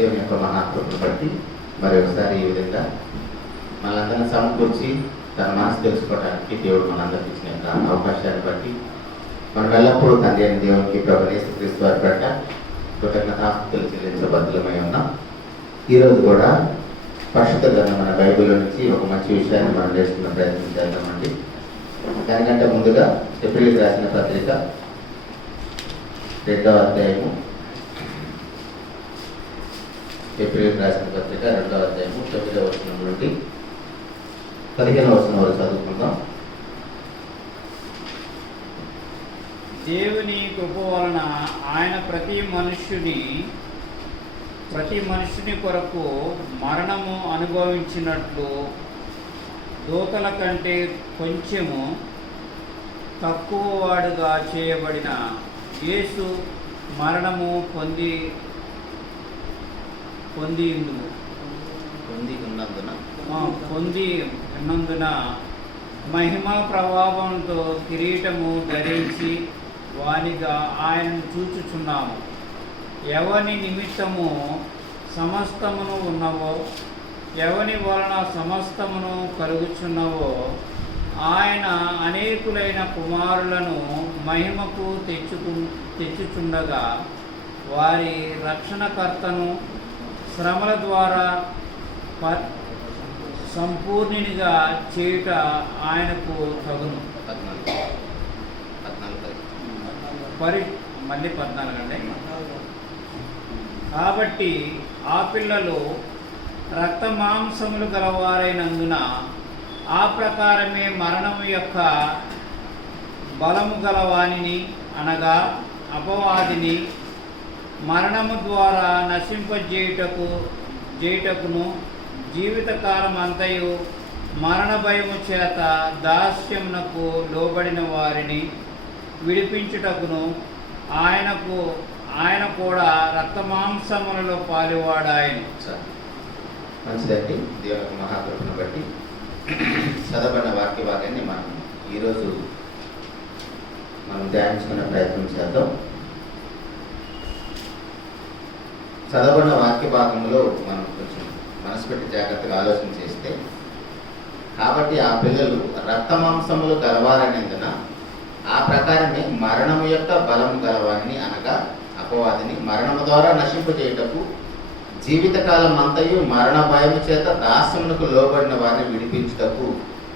దేవుని యొక్క మహాకృపను బట్టి మరి ఒకసారి ఈ విధంగా మనందరినీ సమకూర్చి తన మనసు తెలుసుకోవడానికి దేవుడు మనందరికి ఇచ్చిన యొక్క అవకాశాన్ని బట్టి మనం ఎల్లప్పుడూ తండ్రి అయిన దేవునికి ప్రభువైన యేసుక్రీస్తు వారి పట్ల కృతజ్ఞతాస్తుతులు చెల్లించబద్ధులమై ఉన్నాం. ఈరోజు కూడా పరిశుద్ధ గ్రంథమైన బైబిల్లో నుంచి ఒక మంచి విషయాన్ని మనం నేర్చుకునే ప్రయత్నం చేద్దామండి. దానికంటే ముందుగా ఏప్రిల్కి రాసిన పత్రిక 2వ అధ్యాయము, ఏప్రిల్కి రాసిన పత్రిక 2వ అధ్యాయము 9వ వచనం నుండి 15వ వచనం వరకు చదువుకుందాం. దేవుని కృప వలన ఆయన ప్రతి మనుష్యుని కొరకు మరణము అనుభవించినట్లు దూతల కంటే కొంచెము తక్కువ వాడుగా చేయబడిన యేసు మరణము పొంది ఉన్నందున మహిమ ప్రభావంతో కిరీటము ధరించి వానిగా ఆయనను చూచుచున్నాము. ఎవని నిమిత్తము సమస్తమును ఉన్నవో, ఎవని వలన సమస్తమును కలుగుచున్నవో ఆయన అనేకులైన కుమారులను మహిమకు తెచ్చుచుండగా వారి రక్షణకర్తను శ్రమల ద్వారా సంపూర్ణునిగా చేయుట ఆయనకు తగును. 14 అండి. కాబట్టి ఆ పిల్లలు రక్త మాంసములు గలవారైనందున ఆ ప్రకారమే మరణము యొక్క బలము గలవానిని అనగా అపవాదిని మరణము ద్వారా నశింపజేయుటకును జీవితకాలం అంతయు మరణ భయము చేత దాస్యమునకు లోబడిన వారిని విడిపించుటకును ఆయన కూడా రక్తమాంసములలో పాలువాడాయను. మంచిదండి. దేవుని మహాకృపను బట్టి చదవబడిన వాక్య భాగాన్ని ఈరోజు మనం ధ్యానించుకునే ప్రయత్నం చేద్దాం. చదవబడిన వాక్య భాగంలో మనం కొంచెం మనసు పెట్టి జాగ్రత్తగా ఆలోచన చేస్తే, కాబట్టి ఆ పిల్లలు రక్తమాంసములు గలవారనేందున ఆ ప్రకారమే మరణము యొక్క బలము గలవారిని అనగా అపవాదిని మరణము ద్వారా నశింపజేయుటకు జీవితకాలం అంతయు మరణ భయము చేత దాస్యమునకు లోబడిన వారిని విడిపించుటకు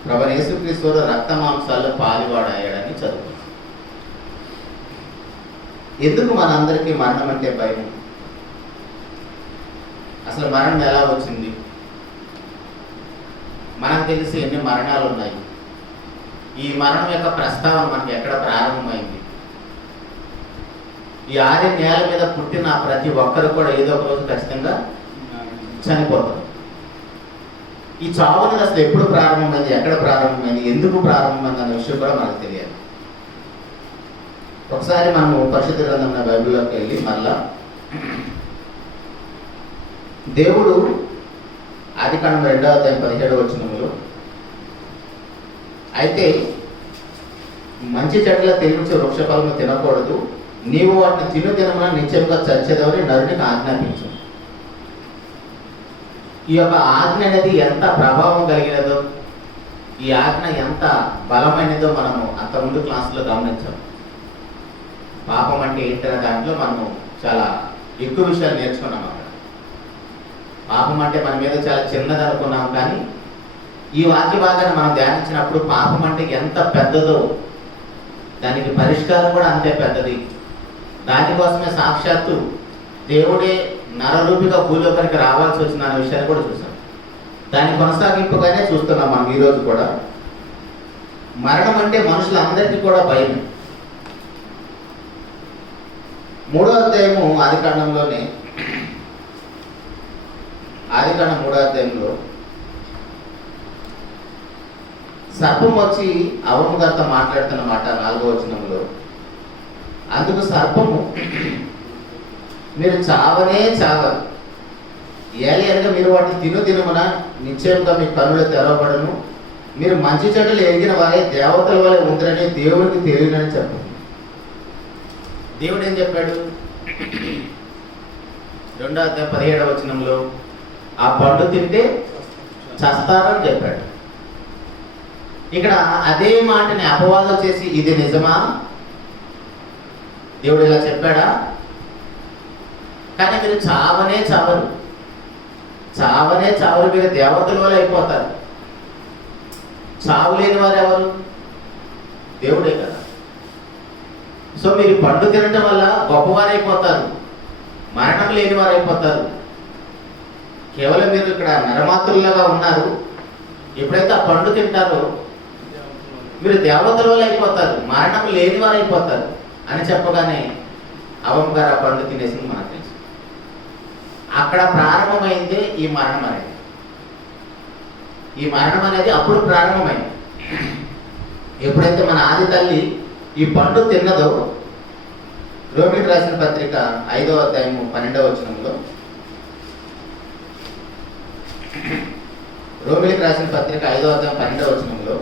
ప్రభువైన యేసుక్రీస్తు రక్త మాంసాల్లో పాలువాడాయని చదువుకున్నాం. ఎందుకు మనందరికీ మరణం అంటే భయం? అసలు మరణం ఎలా వచ్చింది? మనకు తెలిసి ఎన్ని మరణాలు ఉన్నాయి? ఈ మరణం యొక్క ప్రస్తావన మనకి ఎక్కడ ప్రారంభమైంది? ఈ 6 నేల మీద పుట్టిన ప్రతి ఒక్కరు కూడా ఏదో ఒక రోజు ఖచ్చితంగా చనిపోతారు. ఈ చావు అనేది అసలు ఎప్పుడు ప్రారంభమైంది, ఎక్కడ ప్రారంభమైంది, ఎందుకు ప్రారంభమైంది అనే విషయం కూడా మనకు తెలియాలి. ఒకసారి మనము పరిశుద్ధ గ్రంథమైన బైబిల్లోకి వెళ్ళి మళ్ళా దేవుడు ఆదికాండం 2వ అధ్యాయం 17వ వచనంలో, అయితే మంచి చెట్ల తెలివించే వృక్షఫలము తినకూడదు, నీవు వాటిని తినుదినమున నిత్యంగా చచ్చేదవని నరునికి ఆజ్ఞాపించు. ఈ యొక్క ఆజ్ఞ అనేది ఎంత ప్రభావం కలిగినదో, ఈ ఆజ్ఞ ఎంత బలమైనదో మనము అంతకుముందు క్లాసులో గమనించాం. పాపం అంటే ఏంటనే దాంట్లో మనము చాలా ఎక్కువ విషయాలు నేర్చుకున్నాం. అక్కడ పాపం అంటే మన మీద చాలా చిన్నది అనుకున్నాం, కానీ ఈ వాక్య భాగాన్ని మనం ధ్యానించినప్పుడు పాపం అంటే ఎంత పెద్దదో, దానికి పరిష్కారం కూడా అంతే పెద్దది. దానికోసమే సాక్షాత్తు దేవుడే నరరూపిగా భూలోకానికి రావాల్సి వచ్చిన అనే విషయాన్ని కూడా చూసాం. దాని కొనసాగింపుగానే చూస్తున్నాం మనం ఈరోజు కూడా. మరణం అంటే మనుషులందరికీ కూడా భయం. 3వ అధ్యాయము ఆదికాండం 3వ అధ్యాయంలో సర్పం వచ్చి అవ్వమ్మ గారితో మాట్లాడుతున్నమాట 4వ వచనంలో. అందుకు సర్పము, మీరు చావనే చావరు, ఏలియనగా మీరు వాటిని తినుదినమున నిశ్చయంగా మీ కన్నులు తెరవబడను, మీరు మంచి చెడ్డలు ఎరిగిన వారే దేవతల వలె ఉందరని దేవుడికి తెలియనని చెప్పండి. దేవుడు ఏం చెప్పాడు? 2:17 ఆ పండు తింటే చస్తారని చెప్పాడు. ఇక్కడ అదే మాటని అపవాదం చేసి ఇది నిజమా, దేవుడు ఇలా చెప్పాడా? కానీ మీరు చావనే చావరు, మీరు దేవతల వల్ల అయిపోతారు. చావు లేని వారు ఎవరు? దేవుడే కదా. సో మీరు పండు తినటం వల్ల గొప్పవారైపోతారు, మరణం లేని వారు అయిపోతారు. కేవలం మీరు ఇక్కడ నరమాతృలాగా ఉన్నారు. ఎప్పుడైతే ఆ పండు తింటారో మీరు దేవతల వల్ల అయిపోతారు, మరణం లేని వారు అయిపోతారు అని చెప్పగానే అవ్వమ్మ గారు ఆ పండు తినేసింది మనకు తెలుసు. అక్కడ ప్రారంభమైందే ఈ మరణం అనేది. ఈ మరణం అనేది అప్పుడు ప్రారంభమైంది. ఎప్పుడైతే మన ఆది తల్లి ఈ పండు తిన్నదో, రోమిలికి రాసిన పత్రిక 5:12 రోమిలికి రాసిన పత్రిక 5:12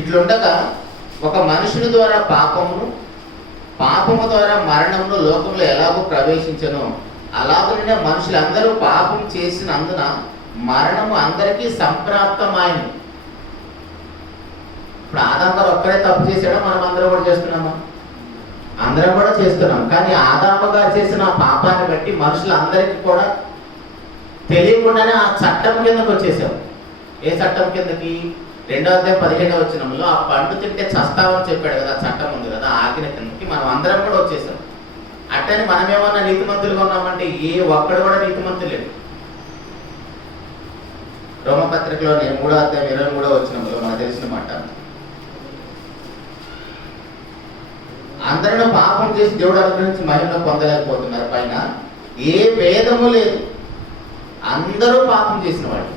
ఇట్లుండగా ఒక మనుషుని ద్వారా పాపము ద్వారా మరణమును లోకంలో ఎలాగో ప్రవేశించను, అలాగనే మనుషులందరూ పాపం చేసినందున మరణము అందరికీ సంప్రాప్తమైంది. ఇప్పుడు ఆదాము గారు ఒక్కడే తప్పు చేశాడో మనం అందరం కూడా చేస్తున్నామా? అందరం కూడా చేస్తున్నాం. కానీ ఆదాము గారు చేసిన పాపాన్ని బట్టి మనుషులందరికీ కూడా తెలియకుండానే ఆ చట్టం కిందకు వచ్చేసాం. ఏ చట్టం కిందకి? 2:15 ఆ పండు తింటే చస్తావని చెప్పాడు కదా, చట్టం ఉంది కదా, ఆజ్ఞ కిందకి మనం అందరం కూడా వచ్చేసాం. అట్టని మనమేమన్నా నీతిమంతులుగా ఉన్నామంటే ఏ ఒక్కడు కూడా నీతిమంతులేడు. రోమపత్రికలోని 3:23 మనకు తెలిసిన మాట, అందరూ పాపం చేసి దేవుడు అనుగ్రహించి మహిమను పొందలేకపోతున్నారు. పైన ఏ భేదము లేదు, అందరూ పాపం చేసిన వాళ్ళు.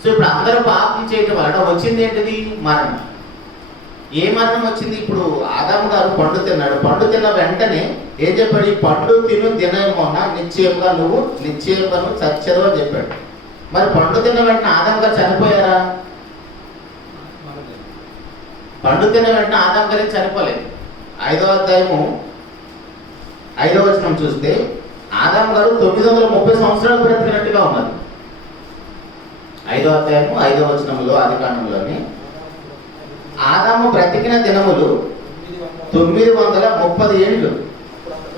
సో ఇప్పుడు అందరూ పాపం చేయడం వల్ల వచ్చింది ఏంటిది? మరణం. ఏ మరణం వచ్చింది? ఇప్పుడు ఆదాము గారు పండు తిన్నాడు. పండు తిన్న వెంటనే ఏం చెప్పాడు? ఈ పండు తినేమోనా నిశ్చయంగా నువ్వు చచ్చదు అని చెప్పాడు. మరి పండు తిన్న వెంటనే ఆదాము గారు చనిపోయారా? పండు తిన్న వెంటనే ఆదాము గారికి చనిపోలేదు. 5:5 చూస్తే ఆదాము గారు 930 సంవత్సరాలు బ్రతికినట్టుగా ఉన్నది. 5:5 ఆదికాండంలోని ఆదాము బ్రతికిన దినములు 930 ఏళ్ళు.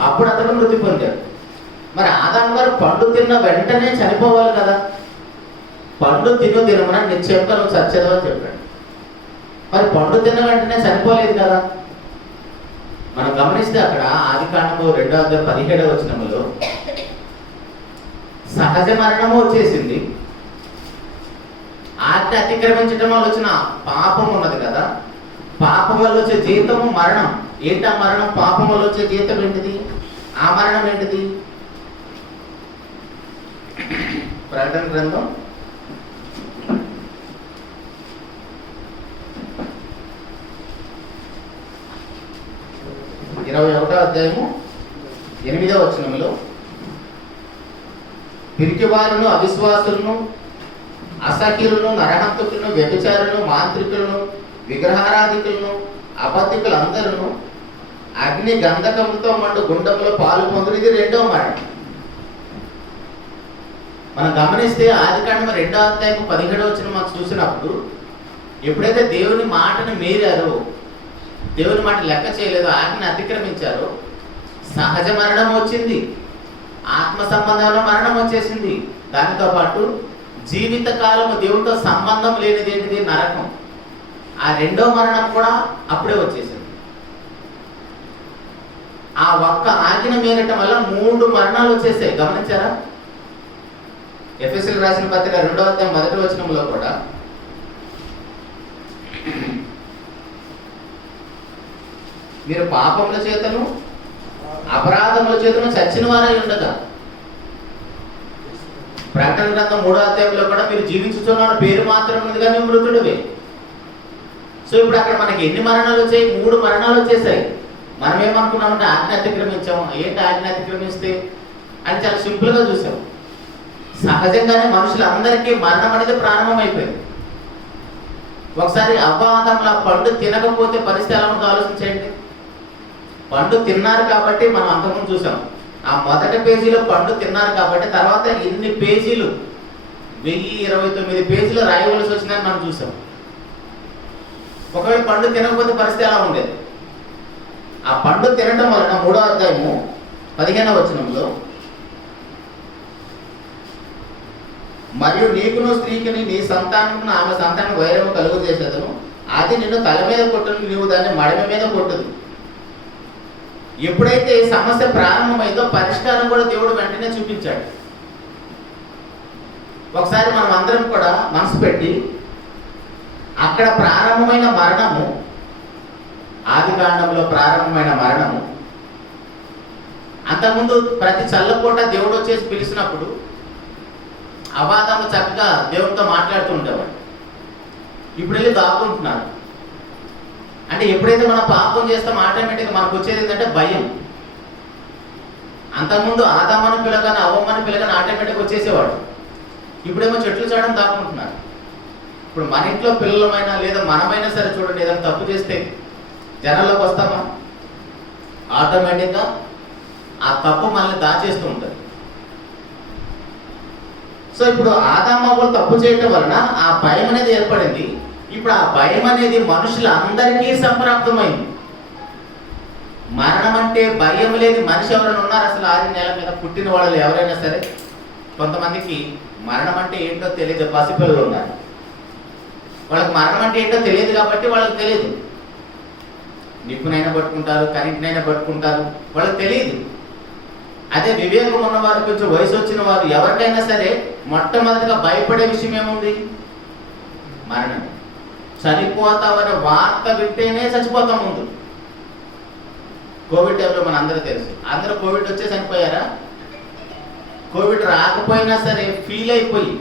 అప్పుడు అతను మృతి పొందాడు. మరి ఆదాము గారు పండు తిన్న వెంటనే చనిపోవాలి కదా. పండు దినమున నిశ్చయంగా నువ్వు చచ్చేదు అని చెప్పాడు. మరి పండు తిన్న వెంటనే చనిపోలేదు కదా. మనం గమనిస్తే అక్కడ ఆదికాండము 2:17 సహజ మరణము వచ్చేసింది. ఆజ్ఞ అతిక్రమించడం వల్ల వచ్చిన పాపం ఉన్నది కదా. పాపం వల్ల వచ్చే జీతము మరణం. ఏంటి ఆ మరణం? పాపం వల్ల వచ్చే జీతం ఏంటిది? ఆ మరణం ఏంటిది? ప్రకటన గ్రంథం 21:8 పిరికివారును, అవిశ్వాసులను, అసఖ్యులను, నరహంతకులను, వ్యభిచారులను, మాంత్రికులను, విగ్రహారాధికులను, అబద్ధికులందరూ అగ్ని గంధకముతో మండు గుండంలో పాలు పొందులు. ఇది రెండవ మరణం. మనం గమనిస్తే ఆదికాండం 2:17 మనం చూసినప్పుడు ఎప్పుడైతే దేవుని మాటను మీరారో, దేవుని మాట లెక్క చేయలేదు, ఆజ్ఞ అతిక్రమించారో సహజ మరణం వచ్చింది, ఆత్మ సంబంధమైన మరణం వచ్చేసింది. దానితో పాటు జీవితకాలము దేవుడితో సంబంధం లేనిది ఏంటిది? నరకం. ఆ రెండో మరణం కూడా అప్పుడే వచ్చేసింది. ఆ ఒక్క ఆజ్ఞ మీరటం వల్ల 3 మరణాలు వచ్చేసాయి. గమనించారా? ఎఫెసీయులకు రాసిన పత్రిక 2:1 కూడా మీరు పాపముల చేతను అపరాధముల చేతను చచ్చిన వారై ఉండగా, ప్రకటన గ్రంథం 3:3 కూడా మీరు జీవించుచున్న పేరు మాత్రం ఉంది కానీ మృతుడివే. సో ఇప్పుడు అక్కడ మనకి ఎన్ని మరణాలు వచ్చాయి? 3 మరణాలు వచ్చేసాయి. మనం ఏమనుకున్నామంటే ఆజ్ఞ అతిక్రమించాము. ఏంటి ఆజ్ఞ అతిక్రమిస్తే అని చాలా సింపుల్గా చూసాం. సహజంగానే మనుషులందరికీ మరణం అనేది ప్రారంభమైపోయింది. ఒకసారి అవ్వాదముల పండు తినకపోతే పరిస్థితి ఎలా ఉందో ఆలోచించండి. పండు తిన్నారు కాబట్టి మనం అంతకుముందు చూసాం. ఆ మొదటి పేజీలో పండు తిన్నారు కాబట్టి తర్వాత ఎన్ని పేజీలు 1029 పేజీలు రాయవలసి వచ్చిందని మనం చూసాం. ఒకవేళ పండు తినకపోతే పరిస్థితి ఎలా ఉండేది? ఆ పండు తినడం వలన 3వ అధ్యాయము 15వ వచనంలో, మరియు నీకును స్త్రీకిని నీ సంతానమును ఆమె సంతానం వైరము కలుగు చేసేదను, అది నిన్ను తల మీద కొట్టును, నీవు దాన్ని మడమ మీద కొట్టుదు. ఎప్పుడైతే సమస్య ప్రారంభమైందో పరిష్కారం కూడా దేవుడు వెంటనే చూపించాడు. ఒకసారి మనం అందరం కూడా మనసు పెట్టి అక్కడ ప్రారంభమైన మరణము, ఆదికాండంలో ప్రారంభమైన మరణము, అంతకుముందు ప్రతి చల్లపూట దేవుడు వచ్చేసి పిలిచినప్పుడు అవాదము చక్కగా దేవుడితో మాట్లాడుతూ ఉండేవాడు. ఇప్పుడు వెళ్ళి దాక్కుంటున్నారు. అంటే ఎప్పుడైతే మనం పాపం చేస్తాం ఆటోమేటిక్గా మనకు వచ్చేది ఏంటంటే భయం. అంతకుముందు ఆదామని పిల్లగానే అవ్వమని పిల్లగానే ఆటోమేటిక్గా వచ్చేసేవాడు. ఇప్పుడేమో చెట్లు చేయడం దాక్కుంటున్నారు. ఇప్పుడు మన ఇంట్లో పిల్లలమైనా లేదా మనమైనా సరే చూడండి, ఏదైనా తప్పు చేస్తే జనాల్లోకి వస్తామా? ఆటోమేటిక్గా ఆ తప్పు మనల్ని దాచేస్తూ ఉంటుంది. సో ఇప్పుడు ఆదామవ్వలు తప్పు చేయటం వలన ఆ భయం అనేది ఏర్పడింది. ఇప్పుడు ఆ భయం అనేది మనుషులందరికీ సంప్రాప్తమైంది. మరణం అంటే భయం లేని మనిషి ఎవరైనా ఉన్నారు అసలు? 6 నెలల మీద పుట్టిన వాళ్ళు ఎవరైనా సరే, కొంతమందికి మరణం అంటే ఏంటో తెలియదు. పసిపిల్లలు ఉన్నారు, వాళ్ళకి మరణం అంటే ఏంటో తెలియదు కాబట్టి వాళ్ళకి తెలియదు. నిప్పునైనా పట్టుకుంటారు, కరెంట్నైనా పట్టుకుంటారు, వాళ్ళకి తెలియదు. అదే వివేకం ఉన్నవారు, కొంచెం వయసు వచ్చిన వారు ఎవరికైనా సరే మొట్టమొదటిగా భయపడే విషయం ఏముంది? మరణం. చనిపోతామనే వార్త వింటేనే చచ్చిపోతాం ముందు. కోవిడ్ టైంలో మన అందరూ తెలుసు, అందరూ కోవిడ్ వచ్చే చనిపోయారా? కోవిడ్ రాకపోయినా సరే ఫీల్ అయిపోయి,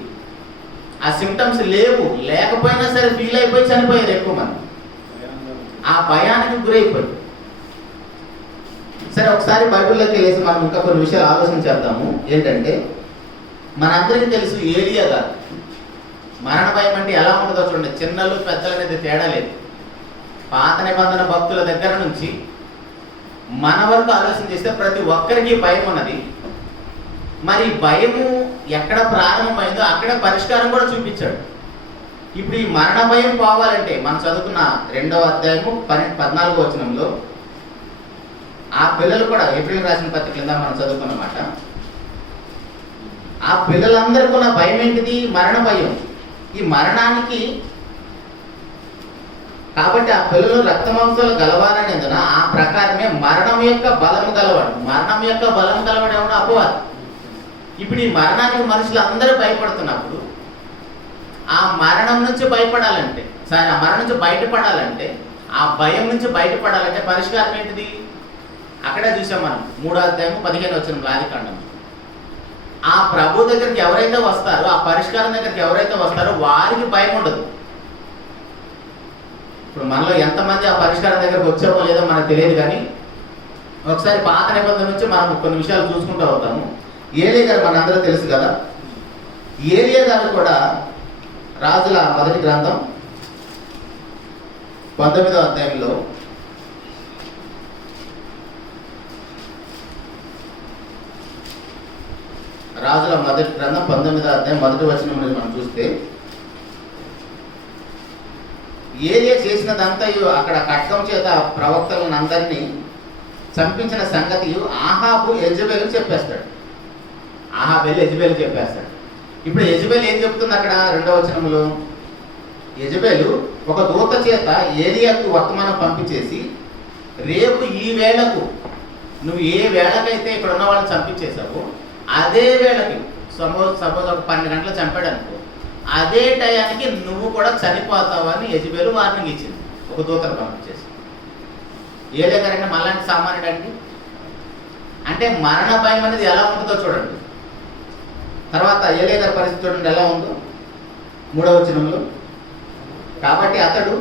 ఆ సిమ్టమ్స్ లేకపోయినా సరే ఫీల్ అయిపోయి చనిపోయారు ఎక్కువ మంది, ఆ భయానికి గురైపోయి. సరే, ఒకసారి బైబిల్లోకి వెళ్ళేసి మనం ఇంకా కొన్ని విషయాలు ఆలోచన చేద్దాము. ఏంటంటే మనందరికీ తెలుసు ఏలియా గారు మరణ భయం అంటే ఎలా ఉంటుందో చూడండి. చిన్నలు పెద్దలు అనేది తేడా లేదు. పాత నిబంధన భక్తుల దగ్గర నుంచి మన వరకు ఆలోచన చేస్తే ప్రతి ఒక్కరికి భయం ఉన్నది. మరి భయము ఎక్కడ ప్రారంభమైందో అక్కడ పరిష్కారం కూడా చూపించాడు. ఇప్పుడు ఈ మరణ భయం పోవాలంటే మనం చదువుకున్న 2వ అధ్యాయము 14వ వచనంలో ఆ పిల్లలు కూడా ఏప్రిల్ రాసిన పత్రిక కింద మనం చదువుకున్నమాట. ఆ పిల్లలందరికీ ఉన్న భయం ఏంటిది? మరణ భయం. ఈ మరణానికి కాబట్టి ఆ పిల్లలు రక్తమాంసాలు గలవారనేందున ఆ ప్రకారమే మరణం యొక్క బలము గలవాడు. మరణం యొక్క బలము గలవాడు ఎవడు? అపవాది. ఇప్పుడు ఈ మరణానికి మనుషులు అందరూ భయపడుతున్నప్పుడు ఆ మరణం నుంచి భయపడాలంటే, ఆ మరణం నుంచి బయటపడాలంటే, ఆ భయం నుంచి బయటపడాలంటే పరిష్కారం ఏంటిది? అక్కడే చూసాం మనం 3వ అధ్యాయము 15వ వచనంలో ఆదికాండం. ఆ ప్రభు దగ్గరికి ఎవరైతే వస్తారో, ఆ పరిష్కారం దగ్గరికి ఎవరైతే వస్తారో వారికి భయం ఉండదు. ఇప్పుడు మనలో ఎంతమంది ఆ పరిష్కారం దగ్గరకు వచ్చామో లేదో మనకు తెలియదు, కానీ ఒకసారి పాత నిబంధన నుంచి మనం కొన్ని విషయాలు చూసుకుంటూ అవుతాము. ఏలియా గారు మనందరూ తెలుసు కదా. ఏలియా గారు కూడా రాజుల మొదటి గ్రంథం 19వ అధ్యాయంలో రాజుల మొదటి గ్రంథం 19వ అధ్యాయం 1వ వచనం నుంచి మనం చూస్తే, ఏలియా చేసినదంతా అక్కడ ఖడ్గం చేత ప్రవక్తలను అందరినీ చంపించిన సంగతి ఆహాబు యెజబెలు చెప్పేస్తాడు. ఆహాబు వెళ్ళి యెజబెలు చెప్పేస్తాడు. ఇప్పుడు యెజబెలు ఏం చెప్తుంది అక్కడ 2వ వచనంలో? యెజబెలు ఒక దూత చేత ఏలియాకు వర్తమానం పంపించేసి, రేపు ఈ వేళకు నువ్వు ఏ వేళకైతే ఇక్కడ ఉన్న వాళ్ళని చంపించేశావో అదే వేళకి, సపోజ్ ఒక 12 గంటలు చంపాడు అనుకో, అదే టయానికి నువ్వు కూడా చనిపోతావు అని యెజబెలు వార్నింగ్ ఇచ్చింది ఒక దూతను పంపించేసి. ఏలియా గారంటే మళ్ళాంటి సామాన్యుడు అండి. అంటే మరణ భయం అనేది ఎలా ఉంటుందో చూడండి. తర్వాత ఏలియా గారి పరిస్థితి చూడండి ఎలా ఉందో 3వ వచనంలో. కాబట్టి అతడు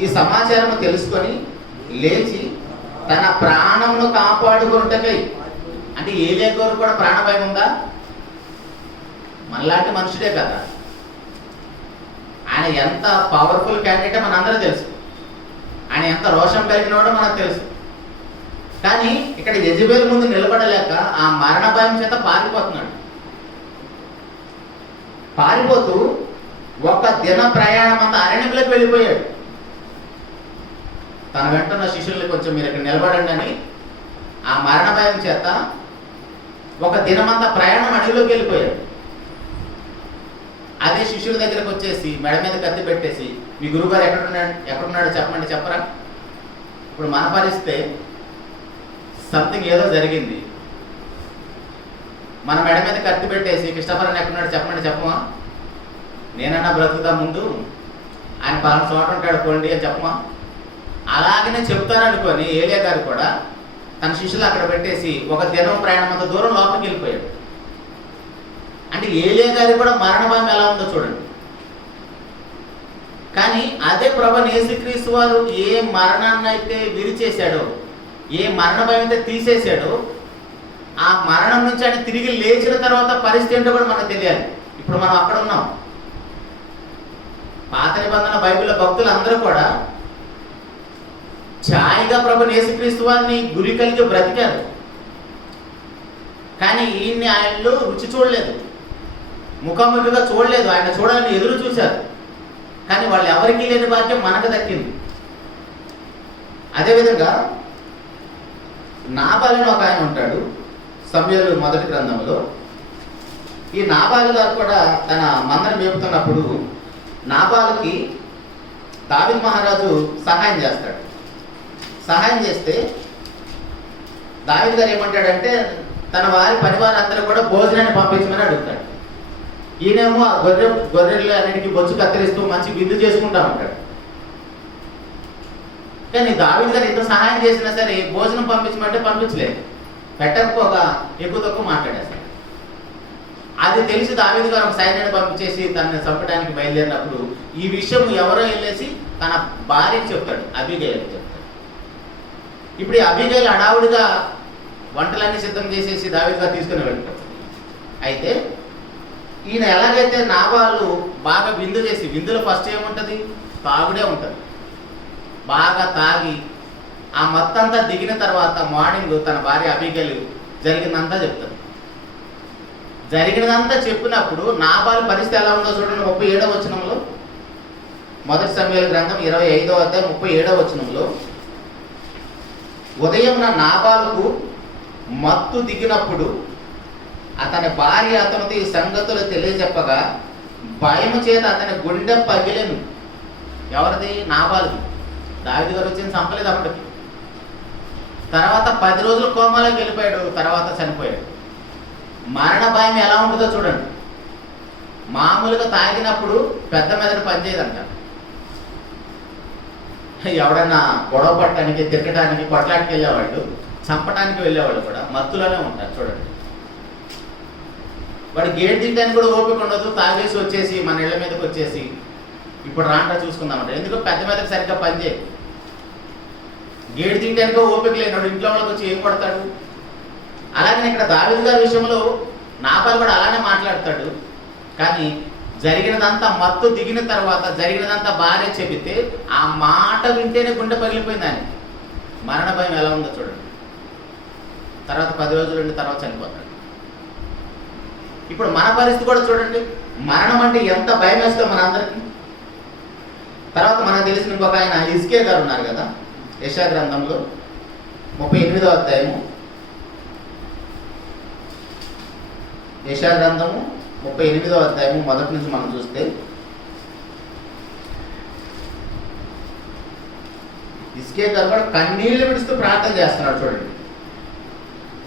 ఈ సమాచారం తెలుసుకొని లేచి తన ప్రాణమును కాపాడుకొనుటకై, అంటే ఏలియా గారు కూడా ప్రాణభయం ఉందా? మనలాంటి మనుషుడే కదా. ఆయన ఎంత పవర్ఫుల్ క్యాండిడేట్ మనందరూ తెలుసు. ఆయన ఎంత రోషం కలిగినవాడో మనకు తెలుసు. కానీ ఇక్కడ యెజబెల్ ముందు నిలబడలేక ఆ మరణ భయం చేత పారిపోతున్నాడు. పారిపోతూ ఒక దిన ప్రయాణం అంతా అరణ్యంలోకి వెళ్ళిపోయాడు. తన వెంట ఉన్న శిష్యుల్ని కొంచెం మీరు ఇక్కడ నిలబడండి అని ఆ మరణ భయం చేత ఒక దినమంతా ప్రయాణం అడవిలోకి వెళ్ళిపోయాడు. అదే శిష్యుల దగ్గరకు వచ్చేసి మెడ మీద కత్తి పెట్టేసి మీ గురువుగారు ఎక్కడున్నాడో చెప్పమంటే చెప్పరా? ఇప్పుడు మన పరిస్థితే సంథింగ్ ఏదో జరిగింది, మన మెడ మీద కత్తి పెట్టేసి కృష్ణపరాన్ని ఎక్కడున్నాడో చెప్పమంటే చెప్పమా? నేనన్నా బ్రతుకుతా ముందు, ఆయన పలానా చోట ఉంటాడు పోండి అని చెప్పమా? అలాగనే చెప్తారనుకొని ఏలియా గారు కూడా తన శిష్యులు అక్కడ పెట్టేసి ఒక దినం ప్రయాణం అంత దూరం లోపలికి వెళ్ళిపోయాడు. అంటే ఏలియా గారి కూడా మరణ భయం ఎలా ఉందో చూడండి. కానీ అదే ప్రభువైన యేసుక్రీస్తు వారు ఏ మరణాన్ని అయితే విరిచేశాడో, ఏ మరణ భయం అయితే తీసేశాడో, ఆ మరణం నుంచి ఆయన తిరిగి లేచిన తర్వాత పరిస్థితి ఏంటో కూడా మనకు తెలియాలి. ఇప్పుడు మనం అక్కడ ఉన్నాం. పాత నిబంధన బైబిల్లో భక్తులు అందరూ కూడా ఛాయిగా ప్రభువైన యేసుక్రీస్తు వారిని గురి కలిగి బ్రతికారు. కానీ ఈయన్ని ఆయనలో రుచి చూడలేదు, ముఖాముఖిగా చూడలేదు, ఆయన చూడాలని ఎదురు చూశారు. కానీ వాళ్ళు ఎవరికీ లేని భాగ్యం మనకు దక్కింది. అదేవిధంగా నాబాలు ఒక ఆయన ఉంటాడు సమూయేలు మొదటి గ్రంథంలో. ఈ నాబాలు గారు కూడా తన మందను మేపుతున్నప్పుడు నాబాలుకి దావీదు మహారాజు సహాయం చేస్తాడు. సహాయం చేస్తే దావీదు గారు ఏమంటాడంటే తన వారి పరివారందరూ కూడా భోజనాన్ని పంపించమని అడుగుతాడు. ఈయనేమో ఆ గొర్రెలు అన్నిటికీ బొచ్చు కత్తిరిస్తూ మంచి విందు చేసుకుంటా ఉంటాడు. కానీ దావీదు గారు ఎంత సహాయం చేసినా సరే భోజనం పంపించమంటే పంపించలేదు, పెట్టకపోగా ఎక్కువ తక్కువ మాట్లాడేస్తాడు. అది తెలిసి దావీదు గారు ఒక సైన్యాన్ని పంపించేసి తనని చంపడానికి బయలుదేరినప్పుడు ఈ విషయం ఎవరో వెళ్ళేసి తన భార్యకి చెప్తాడు, అబీగైలుకి చెప్తాడు. ఇప్పుడు ఈ అబీగైలు హడావుడిగా వంటలన్నీ సిద్ధం చేసేసి దావీదు గారు తీసుకుని వెళ్ళిపోతాడు. అయితే ఈయన ఎలాగైతే నాబాలు బాగా విందు చేసి, విందులో ఫస్ట్ ఏముంటుంది? తాగుడే ఉంటుంది. బాగా తాగి ఆ మొత్తంతా దిగిన తర్వాత మార్నింగ్ తన భార్య అబీగైలు జరిగిందంతా చెప్తాడు. జరిగినదంతా చెప్పినప్పుడు నాబాలు పరిస్థితి ఎలా ఉందో చూడండి. 37వ వచనంలో, మొదటి సమూయేలు గ్రంథం 25వ అధ్యాయం 37వ వచనంలో, ఉదయం నాబాలుకు మత్తు దిగినప్పుడు అతని భార్య అతనితో ఈ సంగతులు తెలియజెప్పగా భయము చేత అతని గుండె పగిలెను. ఎవరిది? నాబాలుది. దావీదు గారు వచ్చింది చంపలేదు అప్పటికి. తర్వాత 10 రోజులు కోమాలోకి వెళ్ళిపోయాడు, తర్వాత చనిపోయాడు. మరణ భయం ఎలా ఉంటుందో చూడండి. మామూలుగా తాగినప్పుడు పెద్ద మెదడు పనిచేయదంట. ఎవడన్నా గొడవ పట్టడానికి, తిట్టడానికి, కొట్లాడికి వెళ్ళేవాళ్ళు, చంపడానికి వెళ్ళేవాళ్ళు కూడా మత్తులోనే ఉంటారు చూడండి. వాడు గేట్ తిట్టడానికి కూడా ఓపిక ఉండదు. తాగేసి వచ్చేసి మన ఇళ్ళ మీదకి వచ్చేసి ఇప్పుడు రాంటా చూసుకుందామంట. ఎందుకు? పెద్ద మెదడు సరిగ్గా పనిచేయదు. గేట్ తిట్టడానికి ఓపిక లేనివాడు ఇంట్లో వాళ్ళకి వచ్చి ఏం కొడతాడు? అలాగే ఇక్కడ దావీదు గారి విషయంలో నాబాలు కూడా అలానే మాట్లాడతాడు. కానీ జరిగినదంతా మత్తు దిగిన తర్వాత జరిగినదంతా భార్య చెబితే ఆ మాట వింటేనే గుండె పగిలిపోయింది ఆయన. మరణ భయం ఎలా ఉందో చూడండి. తర్వాత 10 రోజులు ఉండి తర్వాత చనిపోతాడు. ఇప్పుడు మన పరిస్థితి కూడా చూడండి. మరణం అంటే ఎంత భయం వేస్తుందో మన అందరికీ. తర్వాత మనకు తెలిసిన ఇంకొక ఆయన హిజ్కియా గారు ఉన్నారు కదా, యెషయా గ్రంథంలో 38వ అధ్యాయము, యెషయా గ్రంథము 38వ అధ్యాయము మొదటి నుంచి మనం చూస్తే, హిజ్కియా గారు కూడా కన్నీళ్లు విడుస్తూ ప్రార్థన చేస్తున్నాడు చూడండి.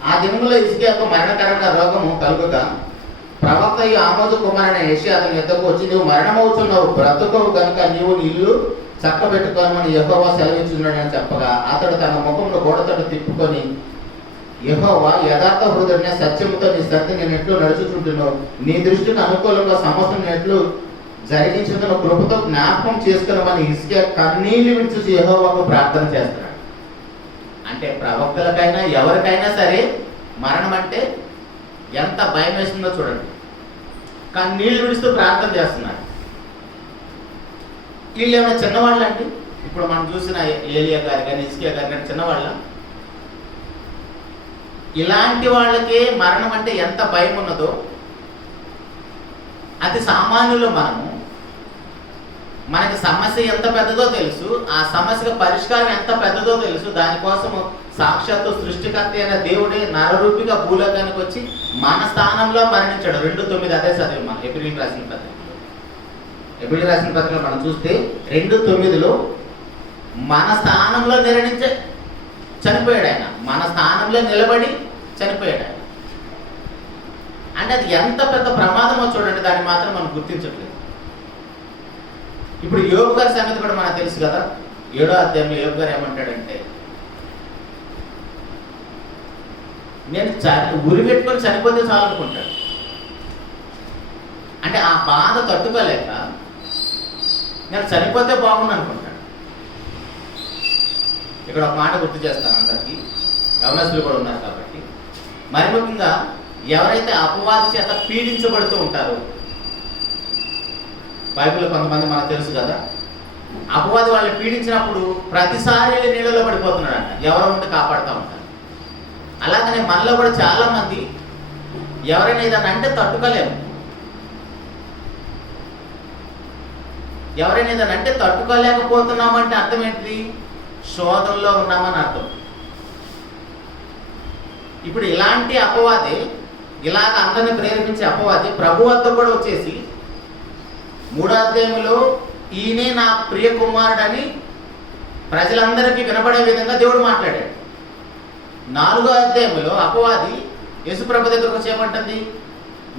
ఆ దినంలో హిజ్కియాకు మరణకరమైన రోగము కలుగుగా ప్రవక్త ఆమోదు కుమారుడైన యెషయా అతని యొద్దకు వచ్చి, నువ్వు మరణమవుతున్నావు, బ్రతుకవు కనుక నీవు నీ ఇల్లు చక్కబెట్టుకోమని యెహోవా సెలవిచ్చున్నాడని చెప్పగా అతడు తన ముఖంలో గోడతోటి తిప్పుకొని, యెహోవా యథార్థ హృదయుడైన సత్యముతో నీ సత్తి నేను ఎట్లు నడుచుకుంటున్నావు, నీ దృష్టికి అనుకూలంగా సమస్యను ఎట్లు జరిగించుతున్న కృపతో జ్ఞాపకం చేసుకున్నామని హిజ్కియా కన్నీళ్లు విడిచి యెహోవాకు ప్రార్థన చేస్తున్నాడు. అంటే ప్రవక్తలకైనా ఎవరికైనా సరే మరణం అంటే ఎంత భయం వేస్తుందో చూడండి. కన్నీళ్లు విడుస్తూ ప్రార్థన చేస్తున్నారు. వీళ్ళు ఏమైనా చిన్నవాళ్ళు అండి? ఇప్పుడు మనం చూసిన ఏలియా గారు కానీ హిజ్కియా గారు కానీ చిన్నవాళ్ళ? ఇలాంటి వాళ్ళకే మరణం అంటే ఎంత భయం ఉన్నదో, అతి సామాన్యులు మనకి సమస్య ఎంత పెద్దదో తెలుసు, ఆ సమస్యకు పరిష్కారం ఎంత పెద్దదో తెలుసు. దానికోసం సాక్షాత్తు సృష్టికర్త అయిన దేవుడే నరరూపిగా భూలోకానికి వచ్చి మన స్థానంలో మరణించాడు. 2:9 అదే చదివి మన ఏప్రిల్ రాసిన పత్రికలో మనం చూస్తే 2:9 మన స్థానంలో చనిపోయాడు ఆయన. మన స్థానంలో నిలబడి చనిపోయాడు ఆయన. అంటే అది ఎంత పెద్ద ప్రమాదమో చూడండి. దాన్ని మాత్రం మనం గుర్తించట్లేదు. ఇప్పుడు యోబు గారి సంగతి కూడా మనకు తెలుసు కదా. 7వ అధ్యాయంలో యోబు గారు ఏమంటాడంటే, నేను ఉరి పెట్టుకొని చనిపోతే చాలనుకుంటాడు. అంటే ఆ బాధ తట్టుకోలేక నేను చనిపోతే బాగుండు అనుకుంటాడు. ఇక్కడ ఒక మాట గుర్తు చేస్తాను అందరికీ, యవనస్తులు కూడా ఉన్నారు కాబట్టి. మరి ముఖ్యంగా ఎవరైతే అపవాది చేత పీడించబడుతూ ఉంటారో, బైబిల్లో కొంతమంది మనకు తెలుసు కదా, అపవాది వాళ్ళని పీడించినప్పుడు ప్రతిసారి నీళ్ళలో పడిపోతున్నాడంట. ఎవరో ఉండి కాపాడుతూ ఉంటారు. అలాగనే మనలో కూడా చాలా మంది ఎవరైనా ఏదైనా అంటే తట్టుకోలేము. ఎవరైనా ఏదైనా అంటే తట్టుకోలేకపోతున్నాము అంటే అర్థం ఏంటి? శోధనలో ఉన్నామని అర్థం. ఇప్పుడు ఇలాంటి అపవాది, ఇలాగ అందరిని ప్రేరేపించే అపవాది ప్రభు వద్ద కూడా వచ్చేసి 3వ అధ్యాయంలో ఈయనే నా ప్రియ కుమారుడని ప్రజలందరికీ వినపడే విధంగా దేవుడు మాట్లాడాడు. 4వ అధ్యాయంలో అపవాది యేసుప్రభు దగ్గరకు వచ్చేమంటుంది,